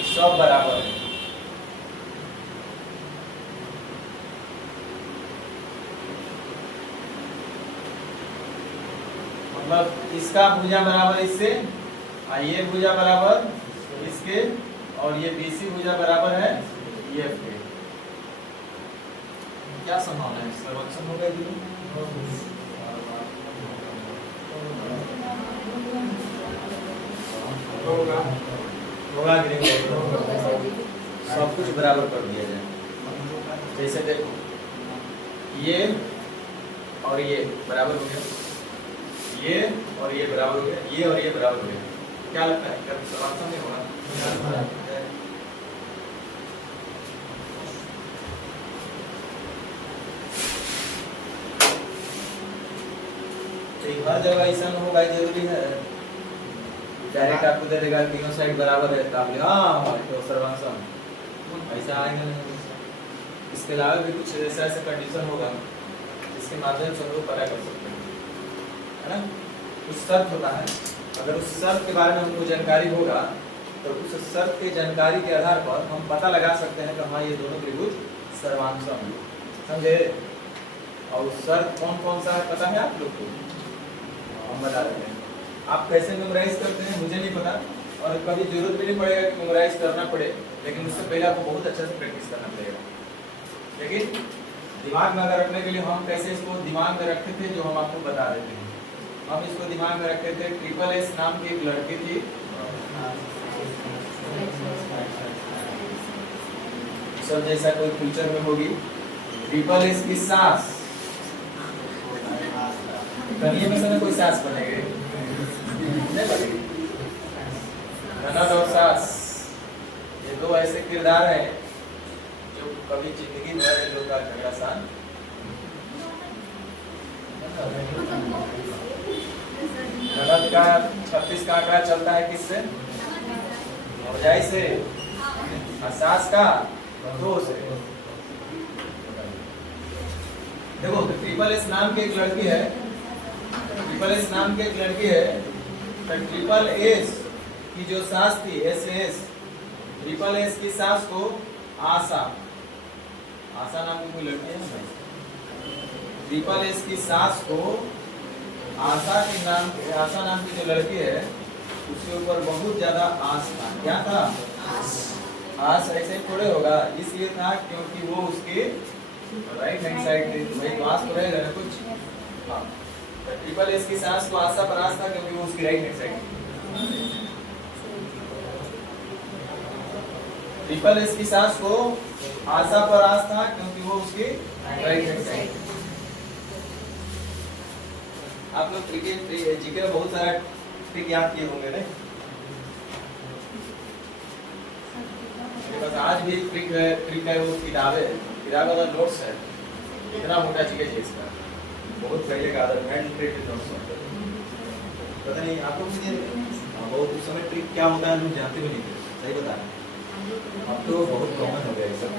सब बराबर है, मतलब इसका भुजा बराबर इससे, ये भुजा बराबर इसके, और ये BC भुजा बराबर है EF के। क्या संभावना है? सर्वक्षम हो गया होगा कि नहीं होगा? सब कुछ बराबर कर दिया जाए। जैसे देखो ये और ये बराबर हो गया, ये और ये बराबर हो गया, ये और ये बराबर हो गया। क्या लगता है क्या सर्वक्षम नहीं होगा? हर जगह ऐसा होगा जरूरी है? डायरेक्ट आपको दे देगा तीनों साइड बराबर है तो आप हाँ तो सर्वक्षम, ऐसा आएगा नहीं। इसके अलावा भी कुछ ऐसा कंडीशन होगा जिसके माध्यम से हम लोग पता कर सकते हैं, है ना? कुछ शर्त होता है, अगर उस शर्त के बारे में हमको जानकारी होगा तो उस शर्त के जानकारी के आधार पर हम पता लगा सकते हैं कि हाँ ये दोनों त्रिभुज सर्वांगसम है, समझे? और शर्त कौन कौन सा है पता है आप लोग को? हम बता देते हैं। आप कैसे मेमोराइज करते हैं मुझे नहीं पता, और कभी जरूरत भी नहीं पड़ेगा कि मेमोराइज करना पड़े, लेकिन उससे पहले आपको बहुत अच्छा से प्रैक्टिस करना पड़ेगा। लेकिन दिमाग में अगर रखने के लिए हम कैसे इसको दिमाग में रखते थे, जो हम आपको बता देते हैं। हम इसको दिमाग में रखते थे, SSS नाम की एक लड़की थी, सब जैसा कोई फ्यूचर में होगी। SSS की सास, कन्या में से ना कोई सास बनेगी नहीं बनेगी। ननद और सास ये दो ऐसे किरदार हैं जो कभी जिंदगी भर इन लोग का झगड़ा सान। ननद का 36 का आंकड़ा चलता है किससे? भौजाई से, और सास का 2 से। देखो SSS नाम की एक लड़की है, SSS नाम की एक लड़की है, तो SSS की जो सास थी SS, SSS की सास को आशा नाम की कोई लड़की है ना भाई, SSS की सास को आशा नाम की जो लड़की है उसके ऊपर बहुत ज्यादा आस था। क्या था? आस ऐसे थोड़े होगा, इसलिए था क्योंकि वो उसके राइट हैंड साइड थी, भाई तो आस तो रहेगा ना कुछ। हाँ, SSS की सास को आशा पर आस था क्योंकि वो उसकी राइट हैंड साइड थी। SSS की सास को आशा पर आस था क्योंकि वो उसकी राइट हैंड साइड। आप लोग क्रिकेट जीके में बहुत सारा ट्रिक याद किए होंगे नहीं? बस आज भी ट्रिक है वो किताब वाला नोट्स है, इतना मोटा जीके जी इसका, बहुत पहले का आदत हैंड रिटेन नोट्स। पता नहीं आपको मुझे हाँ, बहुत उस समय ट्रिक क्या होता है लोग जानते भी नहीं थे, सही बता रहे हैं। अब तो बहुत कॉमन हो गया ये सब।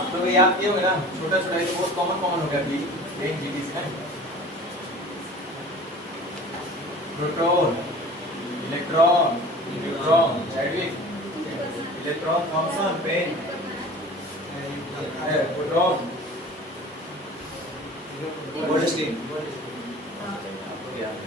आप लोग याद किए होंगे ना, छोटा छोटा ये बहुत कॉमन हो गया अभी एनजीटी से। Proton, electron, neutron, Chadwick, electron, Thomson, पेन, प्रोटॉन, गोल्डस्टीन। आपको याद है?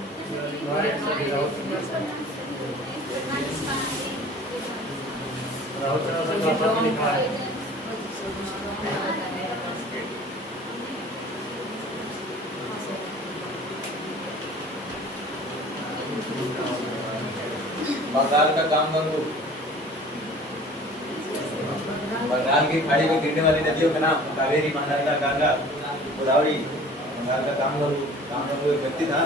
बंगाल का कामगंगू, बंगाल की खाड़ी में गिरने वाली नदियों का नाम कावेरी, महानंदा, गंगा, गोदावरी। बंगाल का कामगंगू एक व्यक्ति था,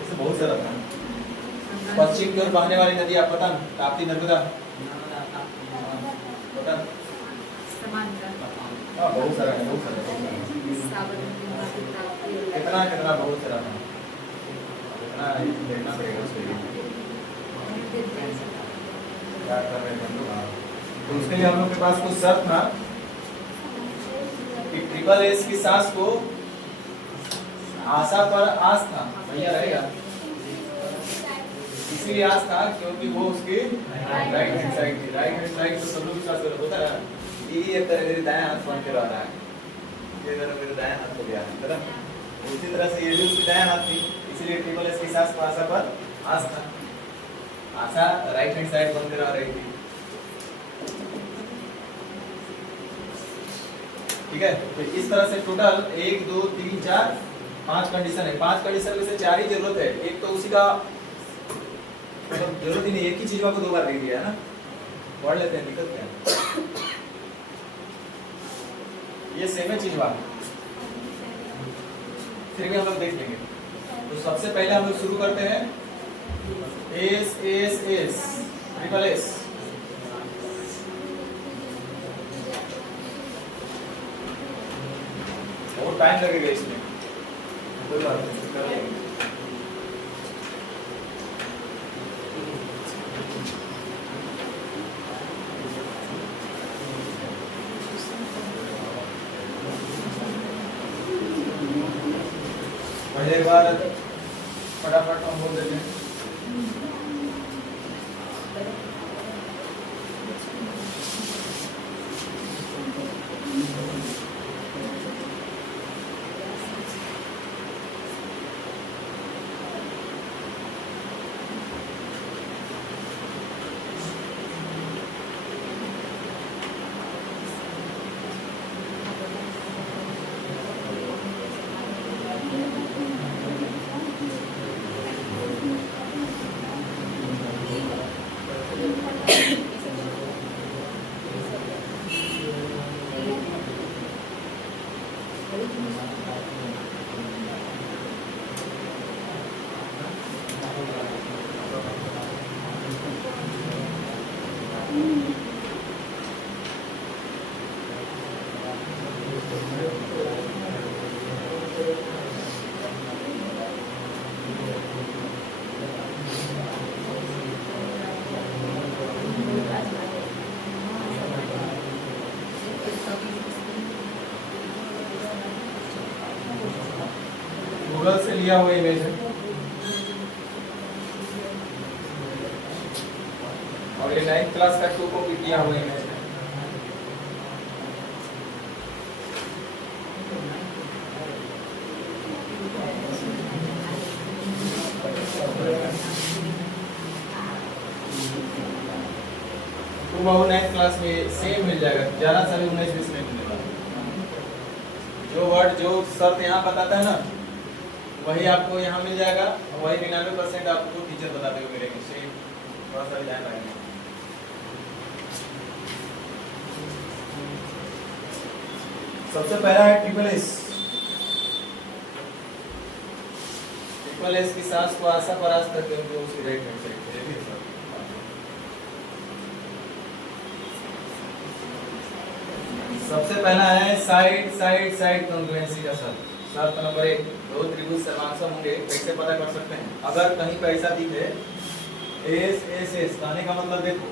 ऐसे बहुत सारा था। पश्चिम की ओर बहने वाली नदी आप पता, ताप्ती, नर्मदा, पता? हाँ, बहुत सारा है, बहुत सारा कितना कितना बहुत सारा था, कितना देखना पड़ेगा उसके लिए क्या कर रहे थे हम लोग। तो उसके लिए हम लोग के पास कुछ शर्त था कि ट्रिपल एस की सांस को आशा पर आस था, भैया रहेगा, इसीलिए आस था क्योंकि वो उसकी राइट हैंड साइड थी। राइट हैंड साइड तो सब लोग विश्वास कर होता है, ये एक तरह मेरे दाएं हाथ बन के रह रहा है, ये तरह मेरे दाएं हाथ हो गया है, उसी तरह से ये भी उसकी दाएं हाथ थी, इसीलिए ट्रिपल एस की सांस को आशा पर आस था। आशा राइट हैंड साइड बन के रह रही थी, ठीक है। तो इस तरह से टोटल 1 2 3 4 5 कंडीशन है। 5 कंडीशन में से 4 ही जरूरत है, एक तो उसी का मतलब जरूरत ही नहीं, एक ही चीज को 2 बार दे दिया है ना, पढ़ लेते हैं, दिक्कत क्या है। ये सेम है चीज बात, फिर भी हम लोग देख लेंगे। तो सबसे पहले हम लोग शुरू करते हैं S S S triple S. बहुत टाइम लगेगा इसमें, कोई बात नहीं, कर लेंगे। पहले बार फटाफट हम बोल देते हैं। गूगल से लिया हुआ इमेज है और ये 9th क्लास का 2 कॉपी किया हुआ इमेज है। तो 9th क्लास में सेम मिल जाएगा, ज्यादा सारे 19-20 में मिलने वाला। जो वर्ड जो शर्त यहाँ बताता है ना वही आपको यहाँ मिल जाएगा, और वही 99% आपको टीचर बताते हुए मिलेंगे। सही, थोड़ा सा ध्यान रखेंगे। सबसे पहला है ट्रिपल एस। ट्रिपल एस की सांस को आशा पर आस करते हैं जो उसी राइट हैंड साइड पे है। सबसे पहला है साइड साइड साइड कॉन्ग्रुएंसी का शब्द। शर्त नंबर 1, दो त्रिभुज सर्वांगसम होंगे कैसे पता कर सकते हैं? अगर कहीं पे ऐसा दिखे एस एस एस, कहने का मतलब देखो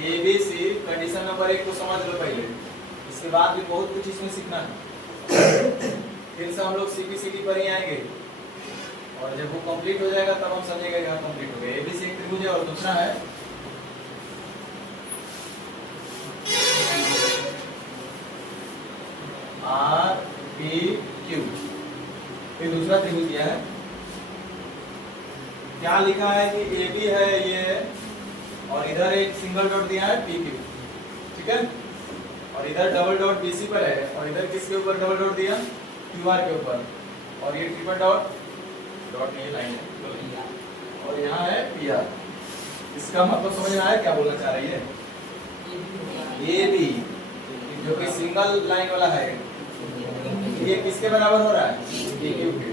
A B C, condition number 1 को समझ लो पहले, इसके बाद भी बहुत कुछ इसमें सीखना है। फिर से हम लोग सीपीसीटी पर ही आएंगे और जब वो कंप्लीट हो जाएगा तब हम समझेंगे कि हाँ कंप्लीट हो गया। ए बी सी एक त्रिभुज है और दूसरा है आर पी क्यू, ये दूसरा त्रिभुज दिया है। क्या लिखा है कि ए बी है ये, और इधर एक सिंगल डॉट दिया है पी क्यू, ठीक है, और इधर डबल डॉट बीसी पर है, और इधर किसके ऊपर डबल डॉट दिया? क्यू आर के ऊपर, और ये ट्रिपल डॉट, डॉट नहीं लाइन है, और यहाँ है पी आर। इसका मतलब समझ में आया क्या बोलना चाह रही है? ए बी जो कि सिंगल लाइन वाला है, ये किसके बराबर हो रहा है? पी क्यू के।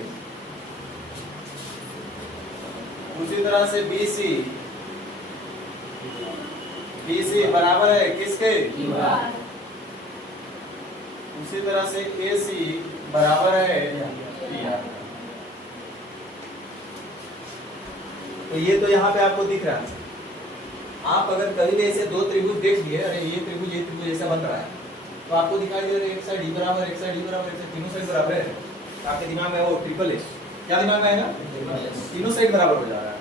उसी तरह से BC, BC बराबर है किसके? उसी तरह से AC बराबर है PR। तो ये तो यहाँ पे आपको दिख रहा है। आप अगर कभी भी ऐसे दो त्रिभुज देख लिए, अरे ये त्रिभुज ऐसा बन रहा है, तो आपको दिखाई दे रहा है एक साइड ई बराबर, एक साइड ई बराबर, एक साइड, तीनों साइड बराबर है। आपके दिमाग में वो ट्रिपल एस, क्या दिमाग में आएगा? तीनों साइड बराबर हो जा रहा है,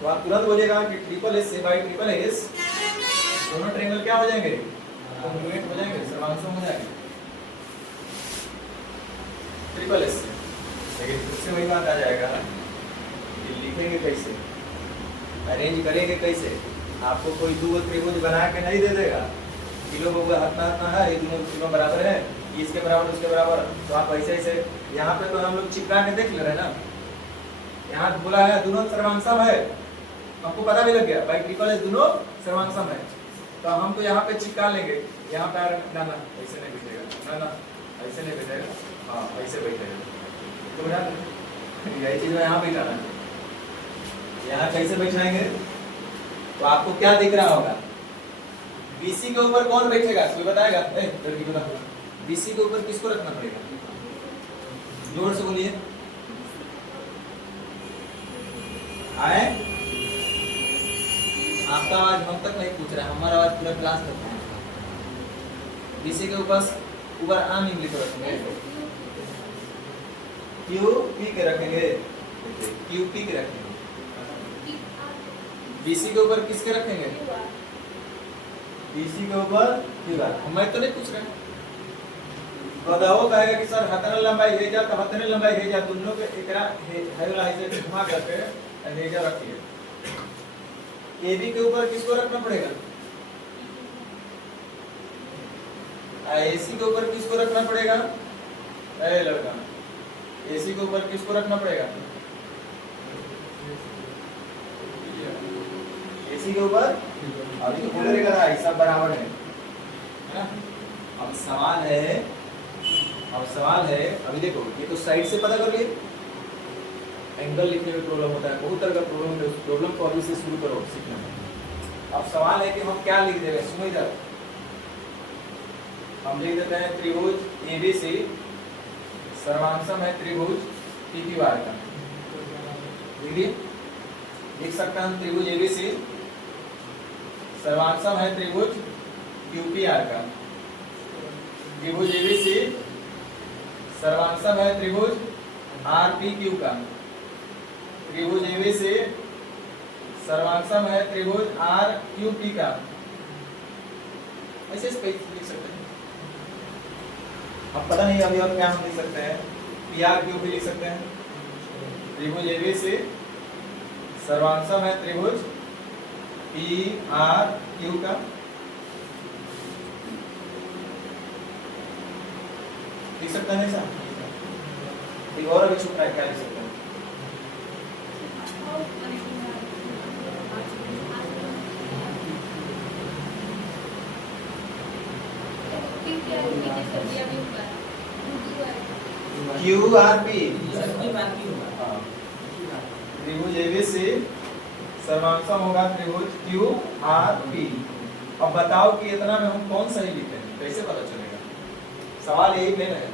तो आप तुरंत बोलिएगा कि ट्रिपल एस से बाई ट्रिपल एस दोनों ट्रायंगल क्या हो जाएंगे? कॉन्ग्रुएंट हो जाएंगे, सर्वांगसम हो जाएंगे ट्रिपल एस से। लेकिन उससे वही बात आ जाएगा कि लिखेंगे कैसे, अरेंज करेंगे कैसे? आपको कोई दो त्रिभुज बना के नहीं दे देगा, किलो को हतना है, ये दोनों बराबर है, इसके बराबर उसके बराबर, तो आप ऐसे ऐसे यहाँ पे तो हम लोग चिपका के देख ले रहे हैं ना, यहाँ बोला है दोनों सर्वांगसम है, हमको पता भी लग गया भाई ट्रिपल एस दोनों सर्वांगसम है, तो हम तो यहाँ पे चिपका लेंगे। यहाँ पे ना ना ऐसे नहीं बैठेगा, ना ना ऐसे नहीं बैठेगा, हाँ ऐसे बैठेगा, तो यही चीज में यहाँ बैठाना है। यहाँ कैसे बैठाएंगे? तो आपको क्या दिख रहा होगा? BC के ऊपर कौन बैठेगा? कोई बताएगा? लड़की बता, BC के ऊपर किसको रखना पड़ेगा? जोर से बोलिए। आए? आपका आवाज हम तक नहीं पूछ रहा है, हमारा आवाज पूरा क्लास तक है। BC के ऊपर आम इंग्लिश को रखेंगे, QP के रखेंगे, QP के रखेंगे। BC के ऊपर किसके रखेंगे? BC के ऊपर QR। मैं तो नहीं पूछ रहा, बताओ कहेगा कि सर हतने लंबाई है जा, तो हतने लंबाई है जा, दोनों के एकरा है वाला ऐसे घुमा करके हेजा रखिए। AB के ऊपर किसको रखना पड़ेगा? AC के ऊपर किसको रखना पड़ेगा? ए लड़का, AC के ऊपर किसको रखना पड़ेगा? AC के ऊपर अभी तो बोल रहा है सब बराबर है ना। अब सवाल है अभी देखो, ये तो साइड से पता कर लिए, एंगल लिखने में प्रॉब्लम होता है, बहुत तरह का प्रॉब्लम है, उस प्रॉब्लम को अभी से शुरू करो सीखना। अब सवाल है कि हम क्या लिख देंगे, सुनो इधर, हम लिख देते हैं त्रिभुज ABC सर्वांगसम है त्रिभुज PQR का। लिख सकते हैं हम त्रिभुज ABC सर्वांगसम है त्रिभुज QPR का। त्रिभुज ABC सर्वांगसम है त्रिभुज RPQ का। त्रिभुज ABC सर्वांगसम है त्रिभुज RQP का। ऐसे लिख सकते हैं। अब पता नहीं अभी और क्या हम लिख सकते हैं, PRQ भी लिख सकते हैं। त्रिभुज ABC सर्वांगसम है त्रिभुज PRQ का। लिख सकते हैं ऐसा? एक और अभी छूट रहा है, क्या लिख सकते हैं? QRP त्रिभुज ABC सर्वांगसम होगा त्रिभुज QRP। अब बताओ कि इतना में हम कौन सही लिखे, कैसे पता चलेगा? सवाल यही मेन है।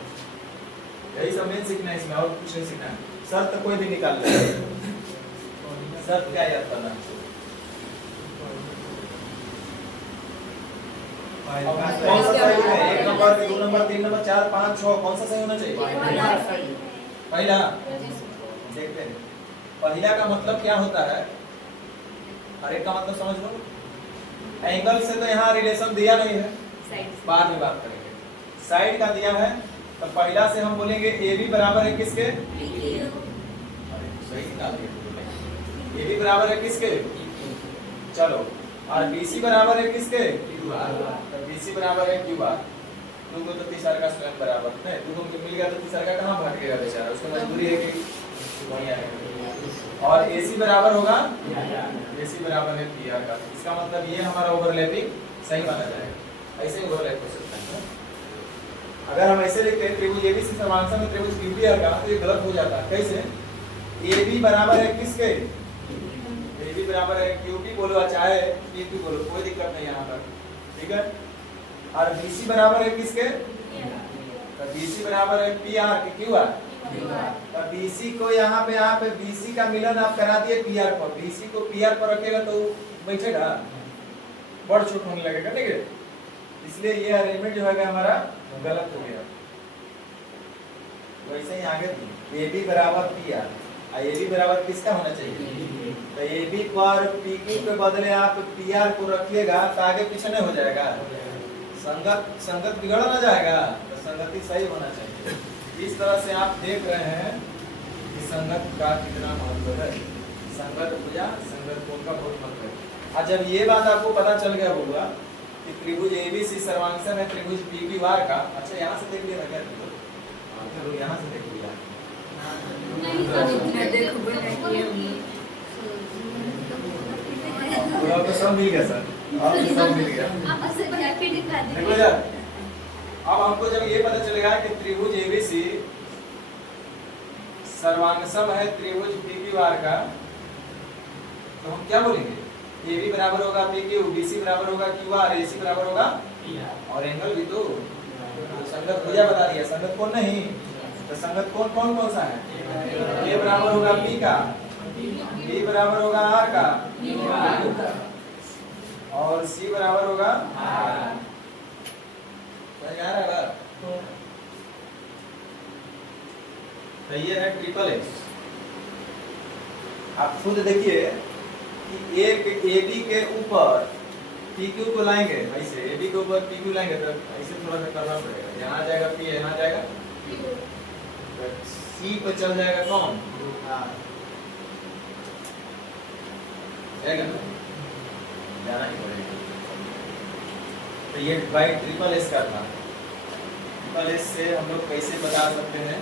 यही सब मेन सीखना है इसमें, और कुछ नहीं सीखना है। शर्त कोई भी निकाल ले, शर्त क्या याद करना। कौन सा सही है? 1 नंबर, 2 नंबर, 3 नंबर, 4, 5, 6, कौन सा सही होना चाहिए? पहला। देखते हैं पहला का मतलब क्या होता है, हर एक का मतलब समझ लो। एंगल से तो यहाँ रिलेशन दिया नहीं है, बाद में बात करेंगे। साइड का दिया है, तो पहला से हम बोलेंगे ए बी बराबर है किसके? सही निकाल दिया। ए बी बराबर है किसके? चलो, और बी सी बराबर है किसके? तो बी सी बराबर है क्यू आर। दो को तो तीसरा का स्वयं बराबर है, दो को मिल गया तो तीसरा का कहाँ भटकेगा बेचारा, उसको मजबूरी है कि वहीं आएगा। और ए सी बराबर होगा, ए सी बराबर है पी आर का। इसका मतलब ये हमारा ओवरलैपिंग सही माना जाएगा, ऐसे ओवरलैप हो सकता है। अगर हम ऐसे लिखते हैं त्रिभुज एबीसी समांतर में त्रिभुज क्यूबीआर का, तो ये गलत हो जाता है। कैसे? AB बराबर है किसके? AB बराबर है क्यूबी बोलो चाहे पीपी बोलो, कोई दिक्कत नहीं यहाँ पर, ठीक है। और BC बराबर है किसके? तो BC बराबर है PR के QR। तो BC को यहाँ पे BC का मिलन आप करा दिए PR पर, BC को PR पर रखेगा तो बैठेगा, बड़ छोट होने लगेगा, ठीक है। इसलिए ये अरेंजमेंट जो है हमारा गलत हो गया। वैसे ही आगे AB बराबर PR, AB बराबर किसका होना चाहिए? तो AB पर PQ के बदले आप PR को रखिएगा तो आगे पीछे नहीं हो जाएगा, संगत बिगड़ ना जाएगा, तो संगति सही होना चाहिए। इस तरह से आप देख रहे हैं कि संगत का कितना महत्व है, संगत भुजा संगत कोण का बहुत महत्व है। और जब ये बात आपको पता चल गया होगा कि त्रिभुज ABC सर्वांगसम है त्रिभुज PQR का। अच्छा, यहाँ से देख लिया क्या? चलो यहाँ से देख लिया। तो सब मिल गया सर, सब मिल गया। देखो यार, अब हमको जब ये पता चलेगा कि त्रिभुज ABC सर्वांगसम है त्रिभुज PQR का, तो हम क्या बोलेंगे? AB बराबर होगा PQ, BC बराबर होगा QR, AC बराबर होगा और एंगल भी तो संगत भुजा बता दिया, संगत कोण नहीं। तो संगत कोण कौन कौन सा है? A बराबर होगा P का, B बराबर होगा R का, और C बराबर होगा R। समझ आ रहा है? तो ये है ट्रिपल एक्स। आप खुद देखिए कि एक AB के ऊपर PQ को लाएंगे, ऐसे AB के ऊपर PQ लाएंगे तो ऐसे थोड़ा सा करना पड़ेगा, यहाँ जाएगा P, यहाँ जाएगा C पे चल जाएगा कौन? जाएगा ना, जाना ही पड़ेगा। तो ये बाई ट्रिपल एस का था। ट्रिपल एस से हम लोग कैसे बता सकते हैं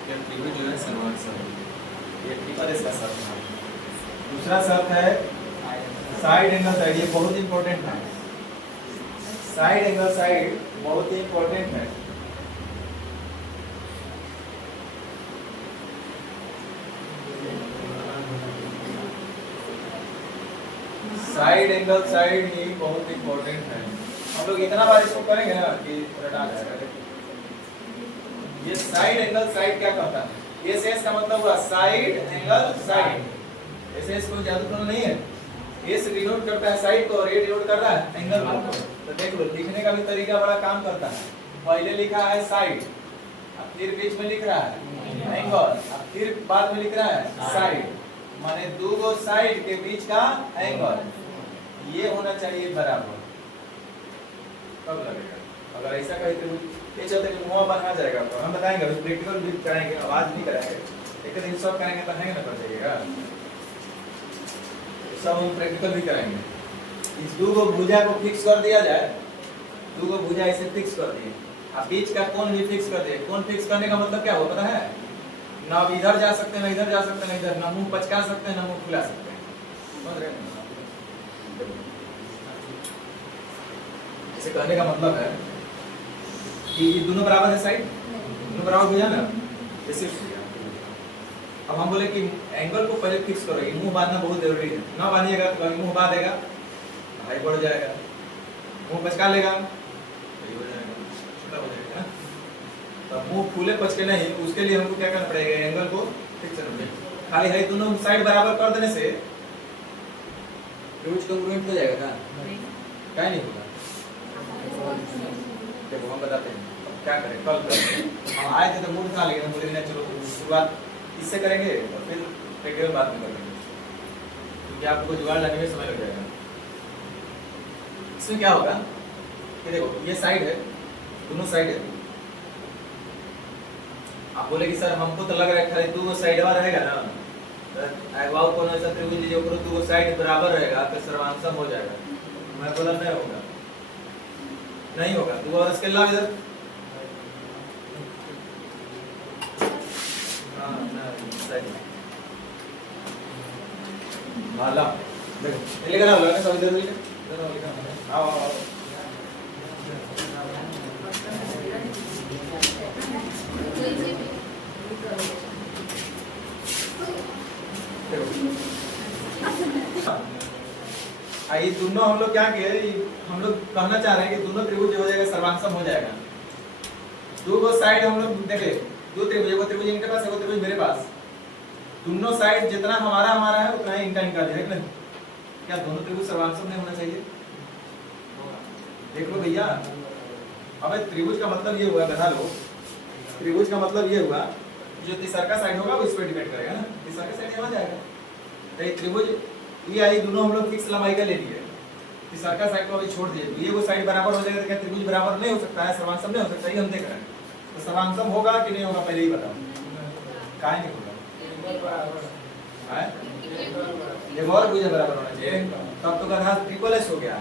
कि त्रिभुज जो है सर्वांगसम है। ये ट्रिपल एस का शर्त है। दूसरा शर्त है साइड एंगल साइड, ये बहुत इंपॉर्टेंट है। साइड एंगल साइड बहुत ही इंपॉर्टेंट है। साइड एंगल साइड ही बहुत इंपॉर्टेंट है। हम लोग इतना बार इसको करेंगे ना कि रटा जाएगा। ये साइड एंगल साइड क्या करता है? एस का मतलब हुआ साइड एंगल साइड। एस कोई जादू तो नहीं है। एस डिनोट करता है साइड को और ए डिनोट कर रहा है एंगल को। तो देख लो, लिखने का भी तरीका बड़ा काम करता है। पहले लिखा है साइड, अब फिर बीच में लिख रहा है एंगल, अब फिर बाद में लिख रहा है साइड, माने दो गो साइड के बीच का एंगल ये होना चाहिए बराबर। कब लगेगा? अगर ऐसा कहे तो ये चलते कि मुंह बना जाएगा, तो हम बताएंगे, अभी प्रैक्टिकल भी कराएंगे, आवाज भी कराएंगे, एक दिन सब करेंगे तो है ना, कर जाएगा सब हम प्रैक्टिकल भी कराएंगे। इस दो गो भुजा को फिक्स कर दिया जाए, दो गो भुजा ऐसे फिक्स कर दिए, अब बीच का कोण भी फिक्स कर दिए। कोण फिक्स करने का मतलब क्या होता है? ना अब इधर जा सकते हैं, ना इधर जा सकते हैं, ना इधर, ना मुंह पचका सकते हैं, ना मुंह खुला सकते हैं। समझ रहे हैं? इसे कहने का मतलब है कि ये दोनों बराबर है, साइड दोनों बराबर हो जाए ना, जैसे अब हम बोले कि एंगल को पहले फिक्स करो, ये मुंह बांधना बहुत जरूरी है। ना बांधिएगा तो मुंह बांध देगा, हाई बढ़ जाएगा, मुंह पचका लेगा, छोटा हो जाएगा। तो मुंह फूले पचके नहीं, उसके लिए हमको क्या करना पड़ेगा, एंगल को फिक्स करना पड़ेगा। खाली है दोनों साइड बराबर कर देने से त्रिभुज कॉन्ग्रुएंट हो जाएगा क्या? क्या नहीं होगा? देखो हम बताते हैं अब क्या करें, कल करें। हम आए थे तो मूड था, लेकिन हम बोले ना चलो शुरुआत इससे करेंगे और फिर प्रैक्टिकल बाद में करेंगे, क्योंकि आपको जुगाड़ लगाने में समय लग जाएगा। इसमें क्या होगा कि देखो ये साइड है, दोनों साइड है। आप बोले कि सर हमको तो लग रहा है खाली दो साइड वाला रहेगा ना, वाव कौन ऐसा त्रिभुज लीजिए करो दो साइड बराबर रहेगा तो सर्वांशम हो जाएगा। मैं बोला नहीं होगा, नहीं होगा। दो और इसके लाभ इधर, भाला देखो ये लिखा ना सब इधर लिखा, आओ आओ ये दोनों हम लोग क्या किए, हम लोग कहना चाह रहे हैं कि दोनों त्रिभुज हो जाएगा, सर्वांशम हो जाएगा। दो साइड हम लोग देखे, दो त्रिभुज, वो त्रिभुज इनके पास है, वो त्रिभुज मेरे पास, दोनों साइड जितना हमारा है उतना ही इनका है ना। क्या दोनों त्रिभुज सर्वांशम नहीं होना चाहिए? देख लो भैया, अबे त्रिभुज का मतलब ये हुआ, बता लो त्रिभुज का मतलब ये हुआ जो तीसरा का साइड होगा वो इस पर डिपेंड करेगा ना, तीसरा का साइड यहाँ जाएगा। तो ये त्रिभुज ये आई दोनों हम लोग फिक्स लंबाई का ले लिए, तीसरा का साइड को अभी छोड़ दिए, ये वो साइड बराबर हो जाएगा। क्या त्रिभुज बराबर नहीं हो सकता है, सर्वांशम नहीं हो सकता, ये हम देख रहे हैं। तो सर्वांशम होगा कि नहीं होगा पहले ही बताओ, काहे नहीं होगा? एक और भुजा बराबर होना चाहिए, तब तो गधा ट्रिपल एस हो गया।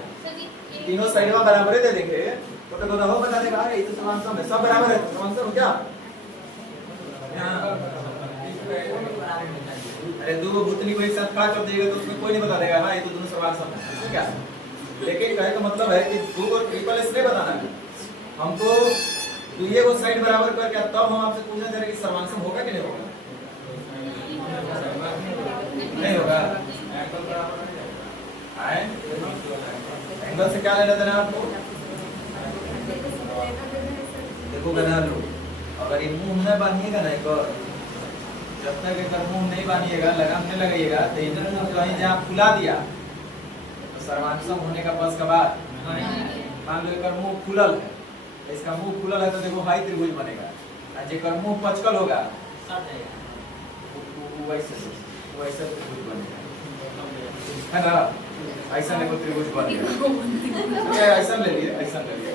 तीनों साइड में बराबर दे देंगे तो गधा हो बता देगा ये तो सर्वांशम है, सब बराबर है तो सर्वांशम हो क्या? अरे दो भूतनी को एक साथ खड़ा कर देगा तो उसमें कोई नहीं बता देगा हाँ ये तो दोनों सर्वांशम है, इसमें क्या है? लेकिन कहने का मतलब है कि दो को ट्रिपल एस नहीं बताना है हमको, तो ये वो साइड बराबर करके तब हम आपसे पूछना चाह रहे कि सर्वांशम होगा कि नहीं होगा? नहीं होगा। एंगल से क्या लेना देना आपको? देखो गधा लो, अगर ये मुंह न बांधिएगा ना, एक जब तक एक मुंह नहीं बांधिएगा, लगाम नहीं लगाइएगा, तो इधर मुंह कहीं जहाँ फुला दिया तो सर्वांशम होने का बस का बात। मान लो एक मुंह फुलल है, इसका मुंह फुलल है तो देखो हाई त्रिभुज बनेगा, और जेकर मुंह पचकल होगा वैसे त्रिभुज बनेगा, है ना? ऐसा नहीं त्रिभुज बनेगा, ऐसा ले लिए, ऐसा ले लिए,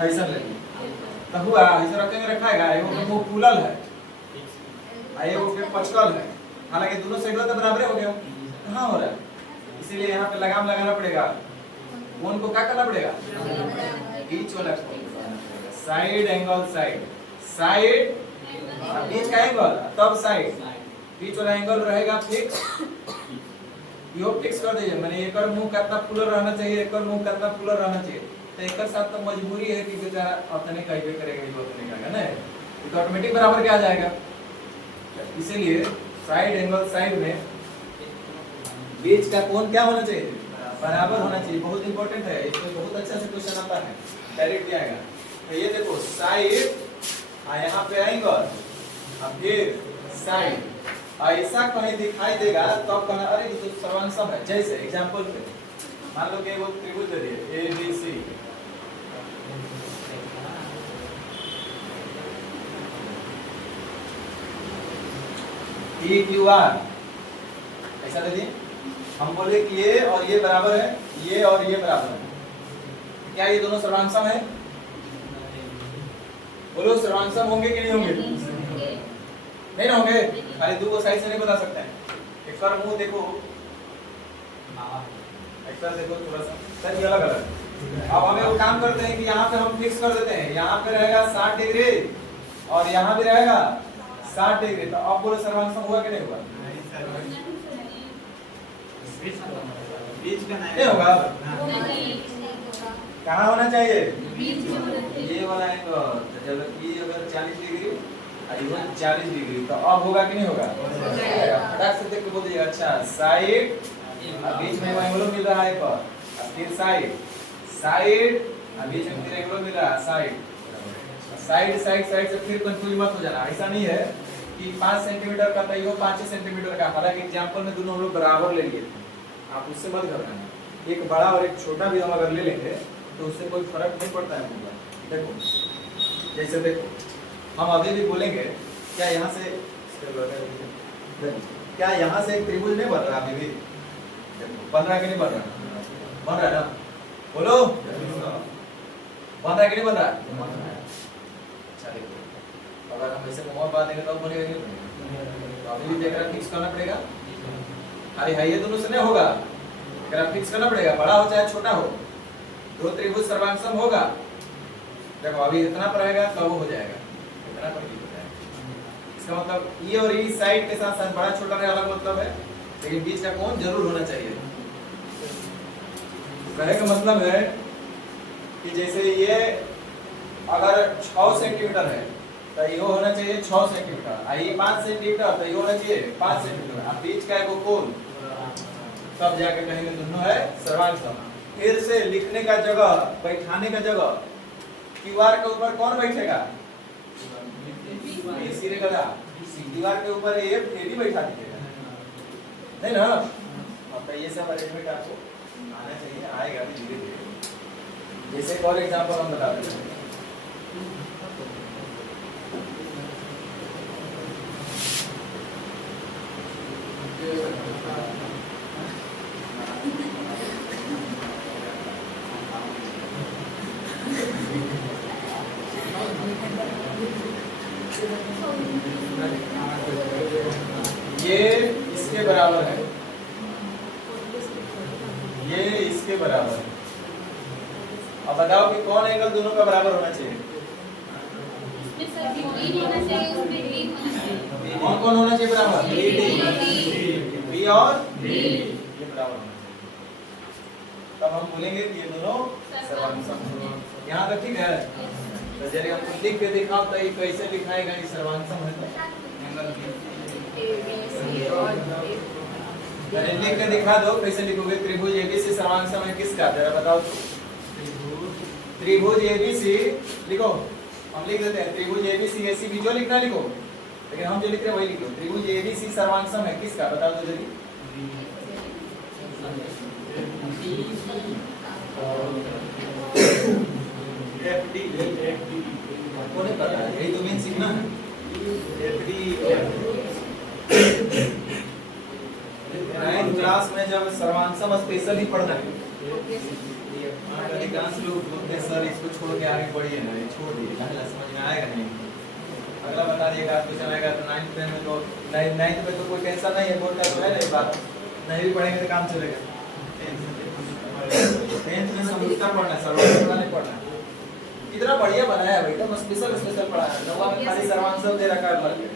ऐसा ले लिए तो हुआ, ऐसा रखेंगे रखाएगा। एगो मुंह फूलल है, एगो के पचकल है, हालांकि दोनों साइड तो बराबर हो गया, कहाँ हो रहा है? इसीलिए यहाँ पे लगाम लगाना पड़ेगा। कौन को क्या करना पड़ेगा? बीच वाला साइड एंगल, साइड साइड बीच का एंगल तब साइड, बीच वाला एंगल रहेगा फिक्स, यो फिक्स कर दीजिए। मैंने एक मुंह कितना फुलर रहना चाहिए, एक मुंह कितना फुलर रहना चाहिए, तो एक साथ तो मजबूरी है कि बेचारा अपने कहीं करेगा, ये उतने करेगा ना, तो ऑटोमेटिक बराबर क्या आ जाएगा। इसीलिए साइड एंगल साइड में बीच का कोण क्या होना चाहिए? बराबर होना चाहिए। बहुत इंपॉर्टेंट है, इसमें बहुत अच्छा से क्वेश्चन आता है, डायरेक्ट भी आएगा। तो ये देखो साइड, यहाँ पे एंगल, अब फिर साइड, ऐसा कहीं दिखाई देगा तो आप कहना अरे ये तो सर्वांशम है। जैसे एग्जांपल पे मान लो कि वो त्रिभुज दे दिए A B C, Q R, ऐसा दे दिए। हम बोले कि ये और ये बराबर है, ये और ये बराबर है, क्या ये दोनों सर्वांशम है? बोलो सर्वांशम होंगे कि नहीं होंगे? नहीं ना होंगे, खाली दो को साइड से नहीं बता सकते हैं। एक बार मुंह देखो, एक बार देखो थोड़ा सा, सर ये अलग अलग। अब हमें वो काम करते हैं कि यहाँ पे हम फिक्स कर देते हैं, यहाँ पे रहेगा 60 डिग्री और यहाँ भी रहेगा 60 डिग्री, तो अब बोलो सर्वांशम हुआ कि नहीं हुआ? बीच का नहीं होगा। कहाँ होना चाहिए? ये वाला एंगल, जब ये अगर 40 डिग्री और ये 40 डिग्री, तो अब होगा कि नहीं होगा? फटाक से देख के बोल दीजिएगा। अच्छा साइड, बीच में एंगल मिल रहा है, पर फिर साइड, साइड बीच में फिर एंगल मिल रहा है, साइड साइड से फिर कंफ्यूज मत हो जाना। ऐसा नहीं है कि 5 सेंटीमीटर का तय हो 5 सेंटीमीटर का। हालांकि एग्जांपल में दोनों हम लोग बराबर ले लिए थे, आप उससे मत घबराना। एक बड़ा और एक छोटा भी हम अगर ले लेंगे तो उससे कोई फर्क नहीं पड़ता है मुझे। देखो जैसे देखो हम अभी भी बोलेंगे क्या यहाँ से एक त्रिभुज नहीं बन रहा अभी भी? बन रहा है कि नहीं बन रहा? बन रहा है ना? बोलो बन रहा है कि नहीं बन रहा? अच्छा देखो, अगर हम ऐसे और बात देंगे तो बनेगा नहीं बनेगा? तो अभी भी देख रहा फिक्स करना पड़ेगा। खाली है ये दोनों से नहीं होगा, अगर फिक्स करना पड़ेगा, बड़ा हो चाहे छोटा हो, दो त्रिभुज सर्वांगसम होगा। देखो अभी इतना पर रहेगा तो वो हो जाएगा, इतना पर भी हो जाएगा। इसका मतलब ये और ये साइड के साथ साथ बड़ा छोटा का अलग मतलब है, लेकिन बीच का कोण जरूर होना चाहिए। कहने का मतलब है कि जैसे ये अगर 6 सेंटीमीटर है तो ये होना चाहिए 6 सेंटीमीटर, और ये 5 सेंटीमीटर तो ये होना चाहिए 5 सेंटीमीटर। अब बीच का है वो कोण, तब जाके कहेंगे दोनों है सर्वांगसम। फिर से लिखने का जगह, बैठाने का जगह, दीवार के ऊपर कौन बैठेगा? सिरे गधा। दीवार के ऊपर ये भी बैठा दीजिएगा, नहीं ना? अब तो ये सब अरेंजमेंट आपको आना चाहिए, आएगा भी धीरे धीरे। जैसे एक और एग्जांपल हम बता देते हैं। ये इसके बराबर है, ये इसके बराबर है। अब बताओ कि कौन एंगल दोनों का बराबर होना चाहिए? कौन कौन होना चाहिए बराबर? बी और ये बराबर होना चाहिए, तब हम बोलेंगे कि ये दोनों सर्वांगसम। यहाँ तक ठीक है? तो जब हम लिख के दिखाओ तो ये कैसे लिखाएगा ये सर्वांगसम है तो एंगल लिख के दिखा दो, कैसे लिखोगे? त्रिभुज एबीसी सर्वांगसम है किसका, जरा बताओ। त्रिभुज एबीसी लिखो, हम लिख देते हैं त्रिभुज एबीसी एसीबी, जो लिखना लिखो, लेकिन हम जो लिख रहे हैं वही लिखो। त्रिभुज एबीसी सर्वांगसम है किसका, बताओ तो जल्दी। एफडी आपको नहीं पता है, यही तो मेन सीखना है। एफडी नाइन्थ क्लास में जब सर्वांगसम स्पेशल ही पढ़ना है। अधिकांश लोग बोलते हैं सर इसको छोड़ के आगे बढ़िए ना, छोड़ दिए, समझ में आएगा नहीं। अगला बता दिएगा क्वेश्चन आएगा तो 9th में तो 9th में तो कोई टेंशन नहीं है, बोर्ड का तो है नहीं बात, नहीं भी पढ़ेंगे तो काम चलेगा। 10th में समरूपता पढ़ना है, सर्वांगसम नहीं पढ़ना है। इतना बढ़िया बनाया है एकदम स्पेशल पढ़ाया है। 9वां में खाली सर्वांगसम दे रखा है भर के,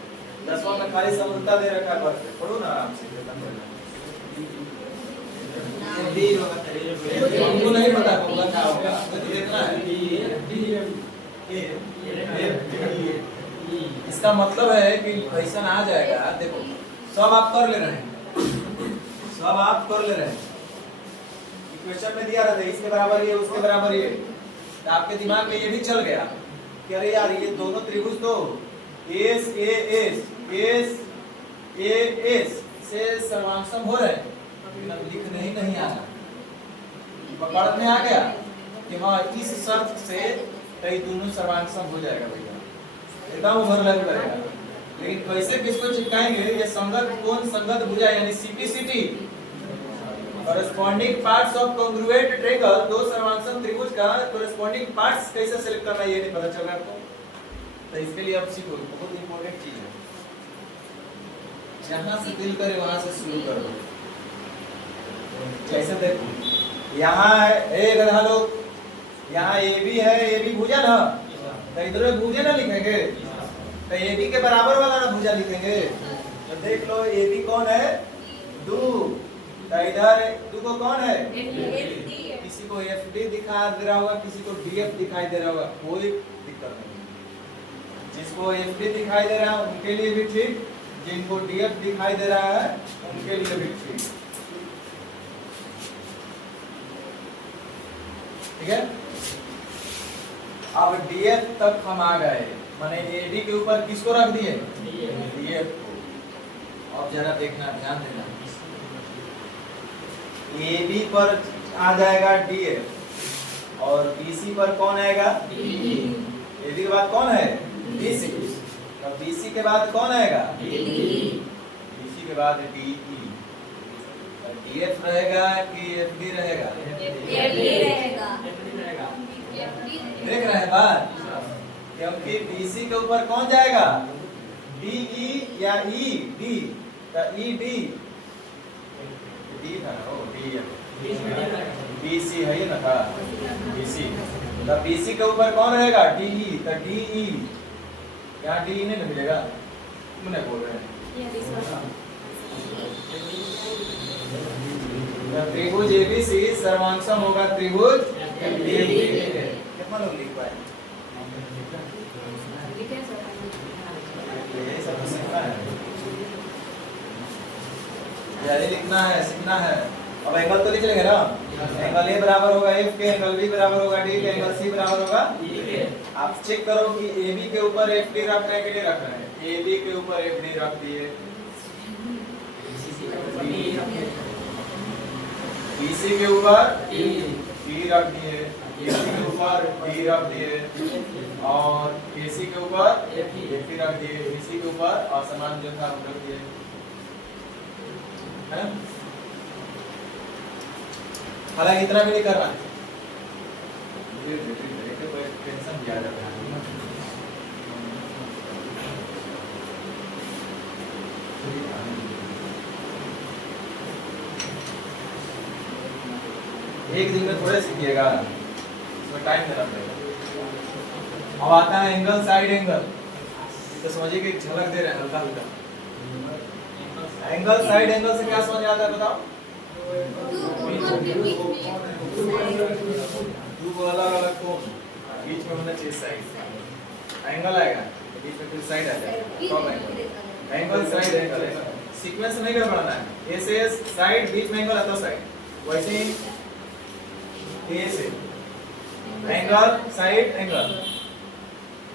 10वां में खाली समरूपता दे रखा है भर के। पढ़ो ना आराम से, हमको नहीं पता होगा क्या होगा, तो देखना है। इसका मतलब है कि ऐसा आ जाएगा। देखो सब आप कर ले रहे हैं, सब आप कर ले रहे हैं। इक्वेशन में दिया रहता है इसके बराबर ये उसके बराबर ये, तो आपके दिमाग में ये भी चल गया कि अरे यार ये दोनों त्रिभुज तो S A S A S से सर्वांगसम हो रहे हैं, लिखने ही नहीं आ रहा, पकड़ में आ गया कि हाँ इस शर्त से कई दोनों सर्वांगसम हो जाएगा भैया, एकदम ओवरलैप करेगा। लेकिन कैसे किसको चिपकाएंगे? ये संगत कोण संगत भुजा यानी CPCT, corresponding parts of congruent triangle, दो सर्वांगसम त्रिभुज का कॉरेस्पॉन्डिंग पार्ट्स कैसे सेलेक्ट करना है ये नहीं पता चल रहा आपको, तो इसके लिए अब सीखो, बहुत इंपॉर्टेंट चीज है। जहां से दिल करे वहां से शुरू करो। कैसे देखो यहाँ है एक गधा लोग, यहाँ ए बी है, ए बी भुजा ना, तो इधर भुजा ना लिखेंगे, तो ए बी के बराबर वाला ना भुजा लिखेंगे। तो देख लो ए बी कौन है? दू, तो इधर दू को कौन है? किसी को एफ डी दिखा दे रहा होगा, किसी को डी एफ दिखाई दे रहा होगा, कोई दिक्कत नहीं। जिसको एफ डी दिखाई दे रहा है उनके लिए भी ठीक, जिनको डी एफ दिखाई दे रहा है उनके लिए भी ठीक, ठीक है? अब डीएफ तक हम आ गए, माने एडी के ऊपर किसको रख दिए, डीएफ को। अब जरा देखना, ध्यान देना, एबी पर आ जाएगा डीएफ और बीसी पर कौन आएगा, एबी के बाद कौन है, बीसी, और बीसी के बाद कौन आएगा, बीसी के बाद डीई। डीएफ रहेगा कि एफडी रहेगा, देख रहे हैं बात, क्योंकि बीसी के ऊपर कौन जाएगा, डीई या ई डी, तो ई डी डी था ना, ओ डी बीसी है ये ना था, बीसी, तो बीसी के ऊपर कौन रहेगा, डीई, तो डीई, यहाँ डीई नहीं मिलेगा, तुमने बोल रहे हैं त्रिभुज एबीसी सर्वांशम होगा त्रिभुज एबीसी। कितना लोग लिख पाए, ये सब सीखना है, यानी लिखना है, सीखना है। अब एंगल तो लिख लेंगे ना, एंगल ए बराबर होगा एफ के, एंगल बी बराबर होगा डी के, एंगल सी बराबर होगा ई के। आप चेक करो कि एबी के ऊपर एफ डी रख रहे हैं कि नहीं रख रहे हैं, एबी के ऊपर एफ डी रख दिए, बीसी के ऊपर डी रख दिए, एसी के ऊपर डी रख दिए, और एसी के ऊपर एफी रख दिए, बीसी के ऊपर असमान जो था हम रख दिए, है ना। हालांकि इतना भी नहीं करना, टेंशन भी आ जाता है। एक दिन में थोड़े सीखिएगा, इसमें टाइम देना पड़ेगा। अब आता है एंगल साइड एंगल, तो समझिए कि झलक दे रहे हैं हल्का हल्का। एंगल साइड एंगल से क्या समझ आता है बताओ, दो अलग अलग कोण, बीच में होना चाहिए साइड, एंगल आएगा बीच में फिर साइड आ जाएगा, कब angle, angle side angle, sequence नहीं गड़बड़ाना है, ए से साइड, बीच में एंगल आता साइड, वैसे ही ए से एंगल साइड एंगल,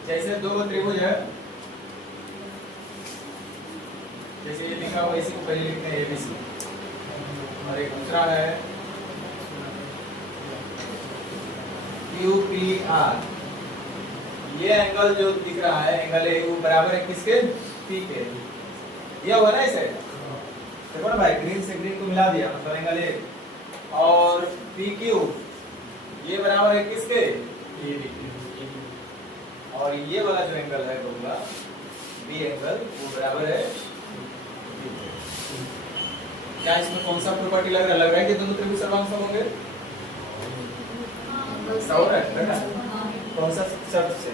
जैसे दो त्रिभुज है, जैसे ये लिखा हुआ इसी को पहले लिखते हैं एबीसी, और एक दूसरा है क्यूपीआर। ये एंगल जो दिख रहा है एंगल ए वो बराबर है किसके, पी के, ये हुआ ना इसे, देखो ना भाई, ग्रीन से ग्रीन को मिला दिया, मतलब एंगल ए, और पी क्यू ये बराबर है किसके, और ये वाला जो एंगल है बोलूंगा बी एंगल, वो बराबर है, क्या इसमें कौन सा प्रॉपर्टी लग रहा है कि दोनों त्रिभुज सर्वांशम होंगे, सौर है ना, कौन सा शर्त से,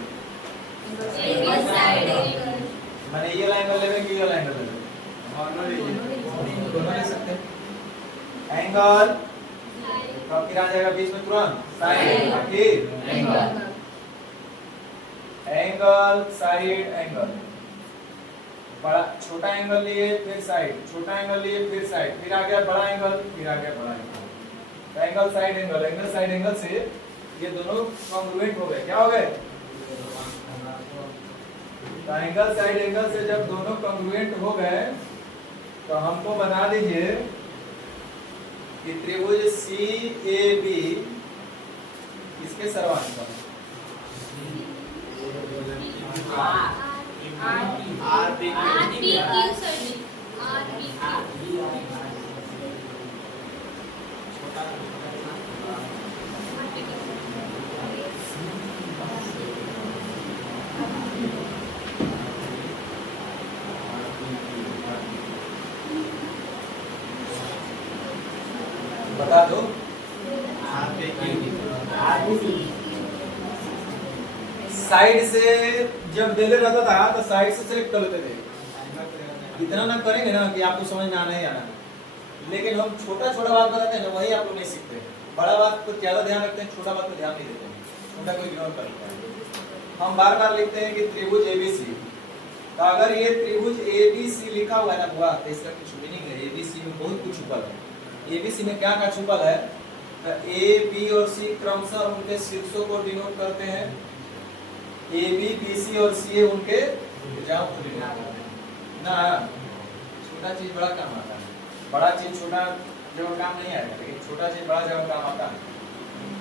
माने ये वाला एंगल लेवे कि ये वाला एंगल लेवे, दोनों ले सकते हैं। एंगल कब फिर आ जाएगा बीच में तुरंत, साइड, फिर एंगल साइड एंगल, बड़ा छोटा एंगल लिए फिर साइड, छोटा एंगल लिए फिर साइड, फिर आ गया बड़ा एंगल, फिर आ गया बड़ा एंगल, तो angle side angle, angle side angle से ये दोनों कॉन्ग्रुएंट हो गए, क्या हो गए, तो एंगल साइड एंगल से जब दोनों कॉन्ग्रुएंट हो गए तो हमको बता दीजिए कि त्रिभुज सी ए बी किसके सर्वांशम, बता दो, साइड से जब डेले रहता था तो साइड से सिलेक्ट कर लेते थे, इतना ना करेंगे ना कि आपको समझ में आना ही आना, लेकिन हम छोटा छोटा बात बताते हैं ना, वही आप लोग नहीं सीखते, बड़ा बात को ज्यादा ध्यान रखते हैं, छोटा बात को ध्यान नहीं देते, छोटा को इग्नोर करते हैं। हम बार बार लिखते हैं कि त्रिभुज एबीसी, तो अगर ये त्रिभुज एबीसी लिखा हुआ है ना हुआ, तो इसका कुछ मीनिंग है, एबीसी में बहुत कुछ छुपा है, एबीसी में क्या क्या छुपा है, ए बी और सी क्रमशः उनके शीर्षों को डिनोट करते हैं, ए बी बी सी और सी ए उनके भुजाओं को डिनोट करते हैं ना। छोटा चीज बड़ा काम आता है, बड़ा चीज छोटा जगह काम नहीं आएगा, लेकिन छोटा चीज बड़ा जगह काम आता है।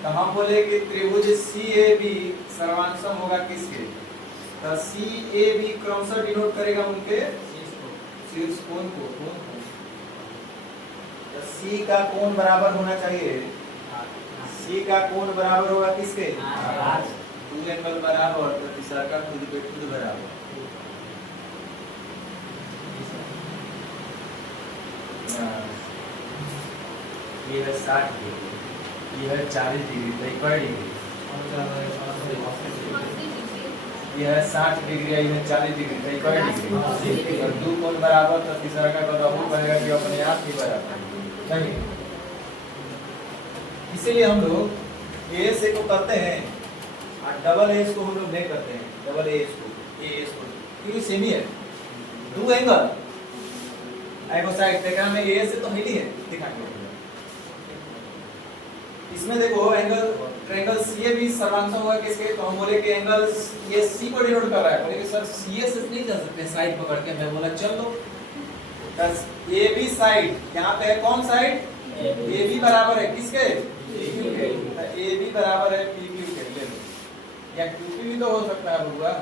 तो हम बोले कि त्रिभुज सी ए बी सर्वांशम होगा किसके, तो सी ए बी क्रमशः डिनोट करेगा उनके शीर्ष कोण को। तो सी का कोण बराबर होना चाहिए, सी का कोण बराबर होगा किसके, टू एंगल बराबर तो तीसरा का खुद पे खुद बराबर। ये है 60 डिग्री, ये है 40 डिग्री, तो इक्वल डिग्री। ये है 60 डिग्री, ये है 40 डिग्री, तो इक्वल डिग्री। और दो कोण बराबर तो तीसरा का बराबर बनेगा कि अपने आप ही बराबर नहीं। इसीलिए हम लोग ए से को करते हैं और डबल एस को हम लोग नहीं करते हैं, डबल एस को क्योंकि सेम ही है। दो एंगल एगो साइड देखा में ए से तो मिली है, दिखाएंगे इसमें। देखो एंगल ट्रायंगल सीएबी सर्वांशम होगा किसके, तो हम बोले कि एंगल ये सी को डिनोट कर रहा है, बोले कि सर सीए से नहीं जा सकते साइड पकड़ के। मैं बोला चल लो, एबी साइड यहाँ पे है, कौन साइड, एबी बराबर है किसके, पीक्यू के। एबी बराबर है पीक्यू के, ले लो। या क्यूपी भी तो हो सकता है, होगा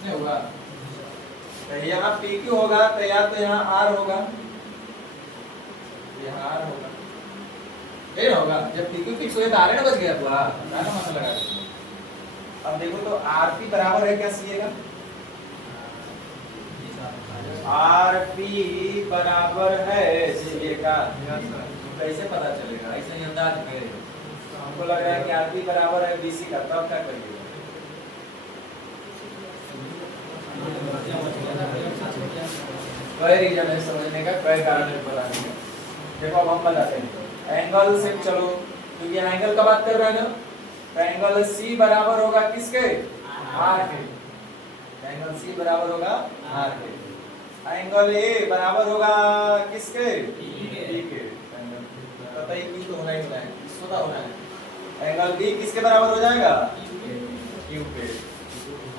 नहीं होगा। तो यहाँ पीक्यू होगा तो या तो यहाँ आर होगा, यहाँ आर होगा, ये होगा। जब पीक्यू फिक्स हो गया तो आर बच गया, तो आर मतलब लगा। अब देखो तो आरपी बराबर है क्या सीए का, आरपी बराबर है सीए का। कैसे पता चलेगा, ऐसे ही अंदाज में हमको लग रहा है कि आरपी बराबर है बीसी का, तब क्या करिएगा। कोई रीजन है समझने का, कोई कारण है बताने का। देखो अब हम बताते हैं एंगल से, चलो क्योंकि एंगल का बात कर रहे हैं ना, तो एंगल सी बराबर होगा किसके, आर के। एंगल सी बराबर होगा आर के। एंगल ए बराबर होगा किसके, बी के। पता ही क्यों तो होना ही होना है, इसका होना है। एंगल बी किसके बराबर हो जाएगा, क्यू के।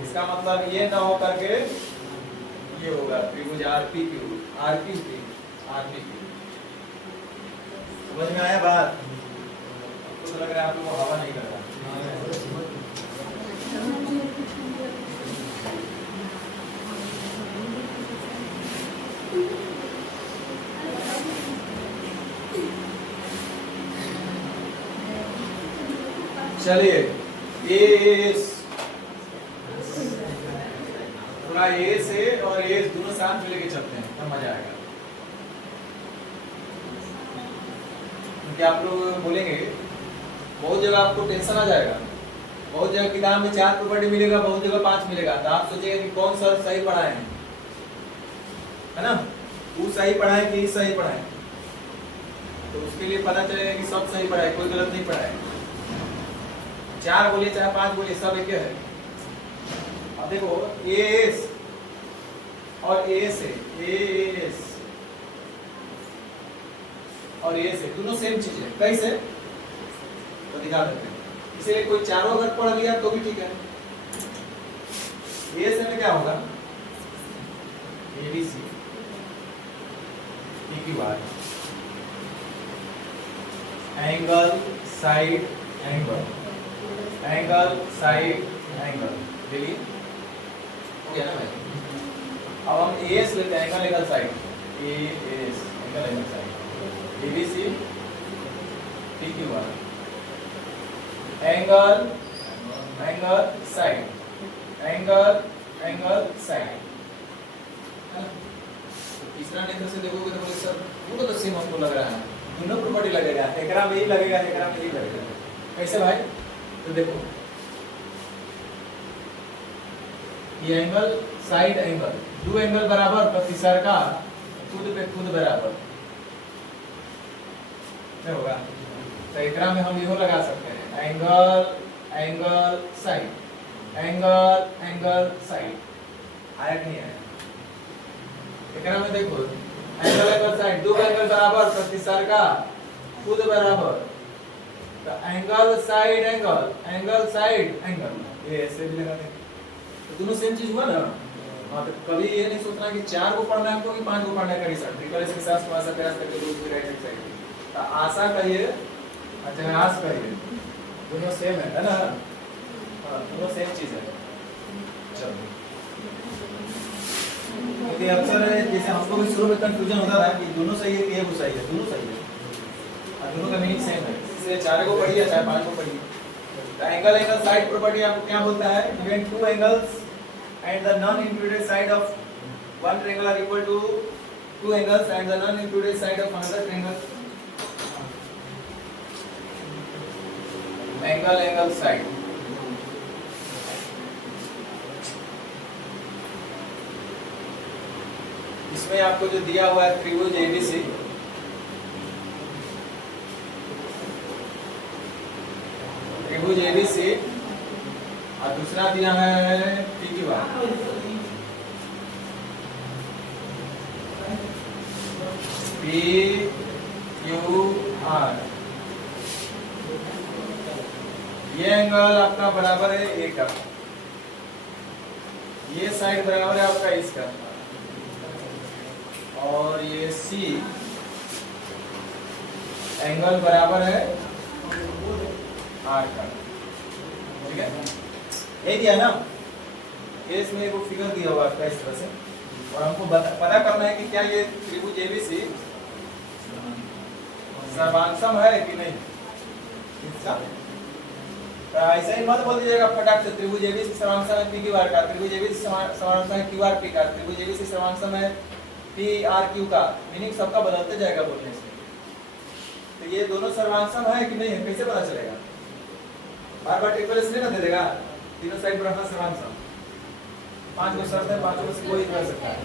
इसका मतलब ये ना हो करके ये होगा त्रिभुज RP Q, RP Q, RP Q. समझ में आया बात? तो लग रहा है आप लोगों को हवा नहीं लग रहा। चलिए थोड़ा ए से और ए दोनों साथ में लेके चलते हैं, तब मजा आएगा। क्योंकि आप लोग बोलेंगे बहुत जगह आपको टेंशन आ जाएगा, बहुत जगह किताब में 4 प्रॉपर्टी मिलेगा, बहुत जगह 5 मिलेगा, तो आप सोचेंगे कि कौन सा सही पढ़ाए हैं, है ना, वो सही पढ़ाए कि सही पढ़ाए। तो उसके लिए पता चलेगा कि सब सही पढ़ाए, कोई गलत नहीं पढ़ाए। 4 बोलिए चाहे 5 बोलिए, सब एक है। अब देखो एस और ए से, एस और ए से दोनों सेम चीज है। कैसे, तो दिखा देते हैं। इसीलिए कोई चारों अगर पढ़ लिया तो भी ठीक है। ए से में क्या होगा, A B C P Q R, angle side angle, angle side angle, देखिए हो गया ना भाई। अब हम एस लेते हैं, angle angle side, A S angle angle side, A B C P Q R, angle angle side, angle angle side. तो तीसरा नेत्र से देखोगे तो बोले सर वो तो सेम हमको लग रहा है, दोनों प्रॉपर्टी लगेगा, एकरा में ही लगेगा, एकरा में ही लगेगा। कैसे भाई, तो देखो ये एंगल साइड एंगल, दो एंगल बराबर पर तीसरा का खुद पे खुद बराबर क्या होगा। तो एकरा में हम इहो लगा सकते हैं, angle angle side, angle angle side. आया नहीं आया, एकरा में देखो एंगल एंगल साइड, दो एंगल बराबर पर तीसरा का खुद बराबर, तो angle side angle, angle side angle, ये ऐसे भी लगा देंगे तो दोनों सेम चीज हुआ ना। हाँ, तो कभी ये नहीं सोचना कि 4 को पढ़ना है आपको कि 5 को पढ़ना है, कर सकते हैं। इसके साथ थोड़ा सा प्रयास करके रूट की राइट साइड तो आशा करिए, अजनास करिए, दोनों सेम है ना। हाँ, दोनों सेम चीज है। चलो, क्योंकि अक्सर जैसे हमको भी शुरू में कंफ्यूजन होता था कि दोनों सही है कि एक सही है, दोनों सही है और दोनों का मीनिंग सेम है, इसलिए 4 को पढ़िए चाहे 5 को पढ़िए। The angle angle side property आपको क्या बोलता है? When two angles and the non-included side of one triangle are equal to two angles and the non-included side of another triangle. Angle angle side. इसमें आपको जो दिया हुआ है त्रिभुज ABC, त्रिभुज ABC और दूसरा दिया है PQR। PQR ये एंगल आपका बराबर है A का, ये साइड बराबर है आपका इसका, और ये C एंगल बराबर है R का। ठीक है, ये दिया ना, ये इसमें एक फिगर दिया हुआ है इस तरह से, और हमको पता करना है कि क्या ये त्रिभुज ABC सर्वांगसम है कि नहीं। इसका तो ऐसा ही मत बोल दीजिएगा फटाक से त्रिभुज ABC सर्वांगसम है PQR का, त्रिभुज ABC सर्वांगसम है QRP का, त्रिभुज ABC सर्वांगसम है PRQ का, मीनिंग सबका बदलते जाएगा बोलने से। तो ये दोनों सर्वांगसम है कि नहीं है कैसे पता चलेगा? बार बार ट्रिपल इसलिए ना दे देगा, तीनों साइड पर अपना सर्वांगसम, 5 को शर्त है, 5 को से कोई कर सकता है।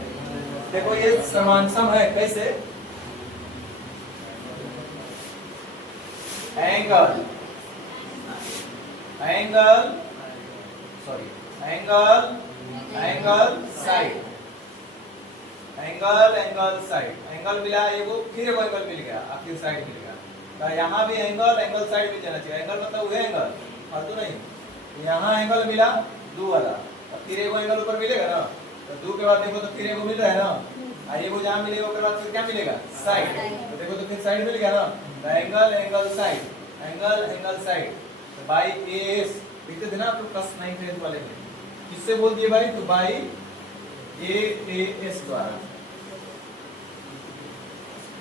देखो ये सर्वांगसम है कैसे? Angle angle sorry angle angle side, angle angle side, angle मिला एगो, फिर एगो एंगल मिल गया, आखिर साइड मिल गया। तो यहाँ भी एंगल एंगल साइड मिल जाना चाहिए। एंगल मतलब वह एंगल और तो नहीं, यहाँ एंगल मिला 2 वाला, और फिर एगो एंगल ऊपर मिलेगा ना, तो 2 के बाद देखो तो फिर एगो मिल रहा है ना, और एगो जहाँ मिलेगा उसके बाद फिर क्या मिलेगा? साइड। तो देखो तो फिर साइड मिल गया ना, तो angle angle side, angle angle side by AS लिखते थे ना आप क्लास 9th वाले में, किससे बोल दिए भाई? तो बाई AS द्वारा।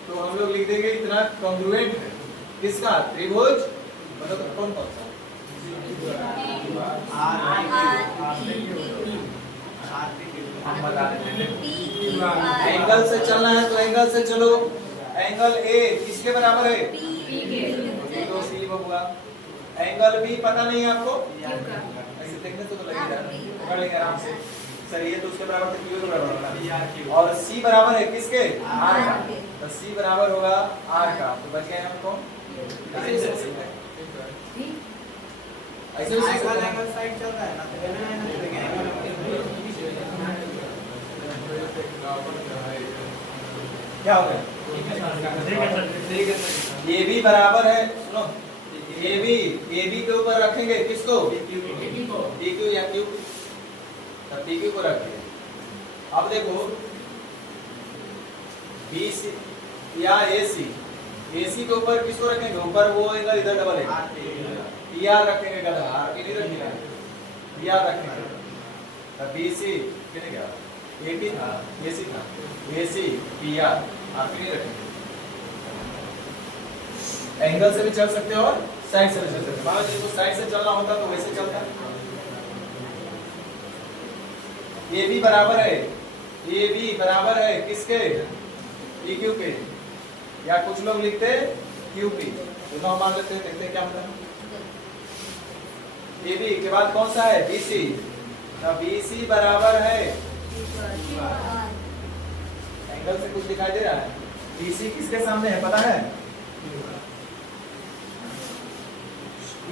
तो हम लोग लिख देंगे इतना कॉन्ग्रुएंट है किसका? त्रिभुज, मतलब कौन कौन सा? हम बता देते हैं। एंगल से चलना है तो एंगल से चलो। एंगल A किसके बराबर है? तो C हुआ। एंगल B पता नहीं है आपको? ऐसे देखने तो लगेगा, पकड़ लेंगे आराम से। सर ये तो उसके बराबर तो Q के बराबर होगा, और C बराबर है किसके? R का। तो C बराबर होगा R का, तो बच गए हमको ऐसे एंगल साइड चल रहा है ना, क्या हो गया? ये भी बराबर है, सुनो, AB के ऊपर रखेंगे किसको? PQ या Q, PQ को रख दिया। अब देखो BC या AC के ऊपर किसको रखेंगे? ऊपर वो एंगल इधर डबल है, PR रखेंगे, गधा RP नहीं रखेंगे, PR रखेंगे। तो BC कितने क्या? AP था, AC था, AC PR RP नहीं रखेंगे। एंगल से भी चल सकते हो और साइड से भी चल सकते हो। मान जिसको साइड से चलना होता तो वैसे चलता। AB बराबर है, AB बराबर है किसके? PQ के, या कुछ लोग लिखते QP, दोनों मान लेते हैं, देखते हैं क्या होता है। AB के बाद कौन सा है? BC, तो BC बराबर है, एंगल से कुछ दिखाई दे रहा है? BC किसके सामने है पता है?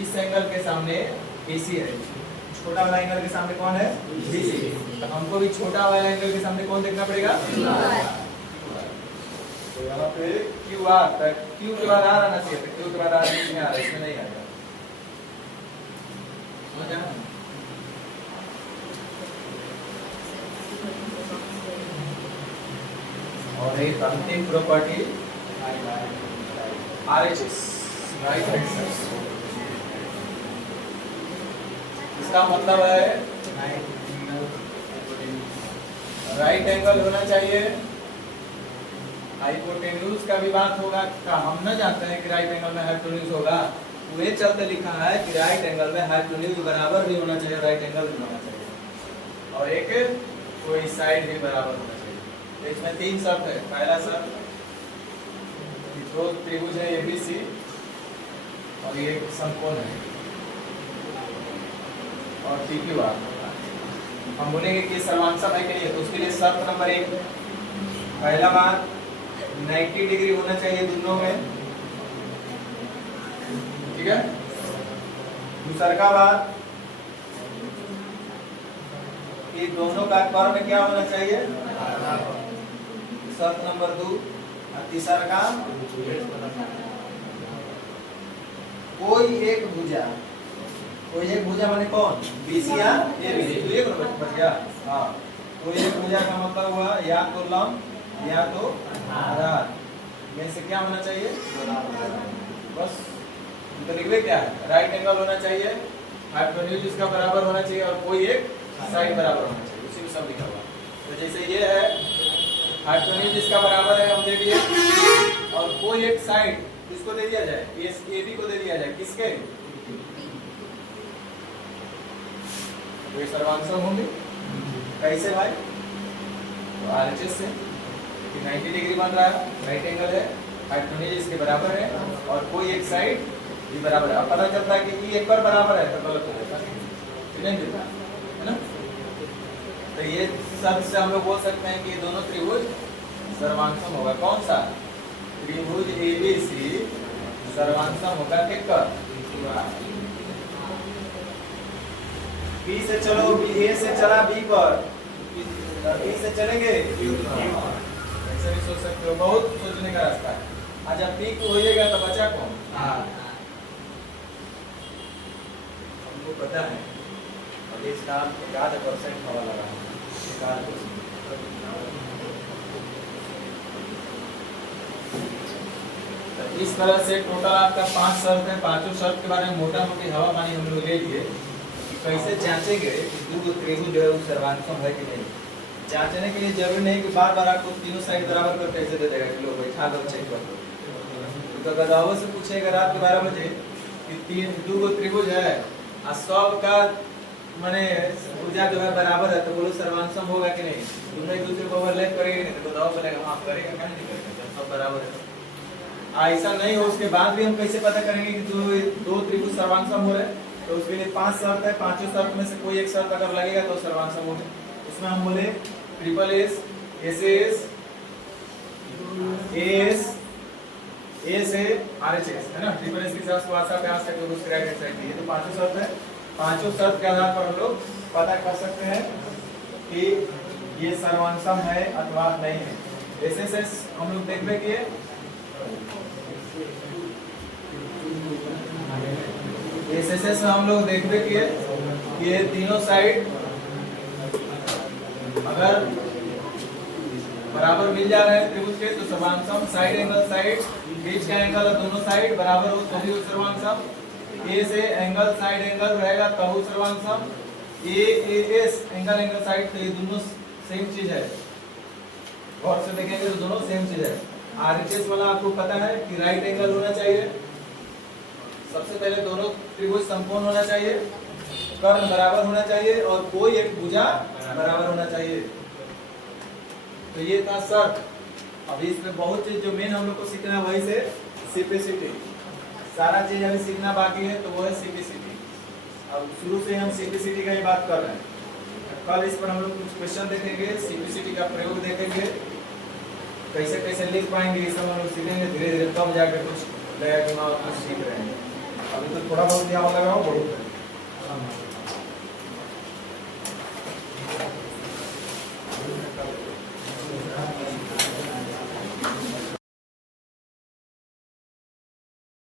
इस एंगल के सामने BC है, छोटा वाला एंगल के सामने कौन है? BC। तो हमको भी छोटा वाला एंगल के सामने कौन देखना पड़ेगा? तो यहाँ पे क्यू आर, क्यू के बाद आर आना चाहिए, क्यू के बाद आर इसमें आ रहा है, इसमें नहीं आएगा। समझ आया? और एक अंतिम property RHS, right hand side. इसका मतलब है राइट एंगल होना चाहिए। हाइपोटेन्यूज का भी बात होगा, का हम न जानते हैं कि राइट एंगल में हाइपोटेन्यूज होगा, वो ये चलते लिखा है कि राइट एंगल में हाइपोटेन्यूज बराबर भी होना चाहिए, राइट एंगल भी होना चाहिए, और एक कोई साइड भी बराबर होना चाहिए। इसमें तीन शर्त है। पहला शर्त, दो त्रिभुज है ABC और ये एक समकोण है और PQR। हम बोलेंगे कि सर्वांशम है के लिए, तो उसके लिए शर्त नंबर 1, पहला बात 90 डिग्री होना चाहिए दोनों में, ठीक है। दूसरा का बात कि दोनों का कर्ण क्या होना चाहिए, शर्त नंबर 2। और तीसरा का कोई एक भुजा, कोई एक भुजा माने कौन, BC या AB, तो एक बच गया। हाँ, कोई एक भुजा का मतलब हुआ या तो लंब या तो आधार, में से क्या होना चाहिए बस। तो लिखवे क्या है, राइट एंगल होना चाहिए, हाइपोटेन्यूज इसका बराबर होना चाहिए और कोई एक साइड बराबर होना चाहिए, उसी में सब लिखा हुआ। तो जैसे ये है हाइपोटेन्यूज इसका बराबर है, हम दे दिए, और कोई एक साइड किसको दे दिया जाए, AB को दे दिया जाए, किसके, तो ये सर्वांशम होंगे। कैसे भाई, तो RHS से कि 90 डिग्री बन रहा है, राइट एंगल है, हाइपोटेन्यूज इसके बराबर है और कोई एक साइड भी बराबर है। अब पता चलता है कि ये एक पर बराबर है तो गलत हो जाता है ना। तो ये शब्द से हम लोग बोल सकते हैं कि ये दोनों त्रिभुज सर्वांशम होगा। कौन सा, त्रिभुज ABC सर्वांशम होगा किसका, B से चलो, A से चला B पर, B से चलेंगे ऐसे भी सोच सकते हो, बहुत सोचने का रास्ता है। आज जब P को होइएगा तो बचा कौन, हमको पता है, और इसका 1% हवा लगा है, 1%। इस तरह से टोटल आपका 5 शर्त है। पांचों शर्त के बारे में मोटा मोटी हवा पानी हम लोग ले लिए कि कैसे जांचेंगे कि दो त्रिभुज जो है वो सर्वांशम है कि नहीं। जांचने के लिए जरूरी नहीं कि बार बार आपको तीनों साइड बराबर कर कैसे दे देगा कि लो बैठा दो चेक कर दो। तो गदावो से पूछेगा रात के 12 बजे कि दो त्रिभुज है और सब का माने भुजा जो है बराबर है, तो बोलो सर्वांशम होगा कि नहीं। दोनों एक दूसरे को ओवरलैप करेंगे नहीं तो गदावो बोलेगा हां करेगा, क्या नहीं करेगा जब सब बराबर है। ऐसा नहीं हो उसके बाद भी हम कैसे पता करेंगे कि दो त्रिभुज सर्वांशम हो रहे हैं। तो उसके लिए 5 शर्त है, पांचों शर्त में से कोई एक शर्त अगर लगेगा तो सर्वांशम होगा। उसमें हम बोले ट्रिपल एस, एसएस, एएस, ए से आरएचएस है ना। ट्रिपल एस के साथ वासा पे आ सकते हो, उसके राइट हैंड साइड ये तो पांचों शर्त है। पांचों शर्त के आधार पर हम लोग पता कर सकते हैं कि ये सर्वांशम है अथवा नहीं है। एसएस हम लोग देखने के एसएस में हम लोग देखते कि ये तीनों साइड अगर बराबर मिल जा रहे हैं त्रिभुज के तो सर्वांशम। साइड एंगल साइड, बीच का एंगल दोनों साइड बराबर हो तो भी सर्वांशम। ए से एंगल साइड एंगल रहेगा तब सर्वांशम। एएस एंगल एंगल साइड, तो ये दोनों सेम चीज है। गौर से देखेंगे तो दोनों सेम चीज है। आरएचएस वाला आपको पता है कि राइट एंगल होना चाहिए। सबसे पहले दोनों त्रिभुज समकोण होना चाहिए, कर्ण बराबर होना चाहिए और कोई एक भुजा बराबर होना चाहिए। तो ये था शर्त। अभी इसमें बहुत चीज जो मेन हम लोग को सीखना है वही से सिंप्लिसिटी। सारा चीज अभी सीखना बाकी है तो वो है सिंप्लिसिटी। अब शुरू से हम सिंप्लिसिटी का ही बात कर रहे हैं। कल इस पर हम लोग कुछ क्वेश्चन देखेंगे, सिंप्लिसिटी का प्रयोग देखेंगे, कैसे कैसे लिख पाएंगे ये सब हम लोग सीखेंगे धीरे धीरे, तब जाकर कुछ नया दिमाग कुछ सीख रहे हैं। अभी तो थोड़ा बहुत यहाँ लगा हो बहुत है।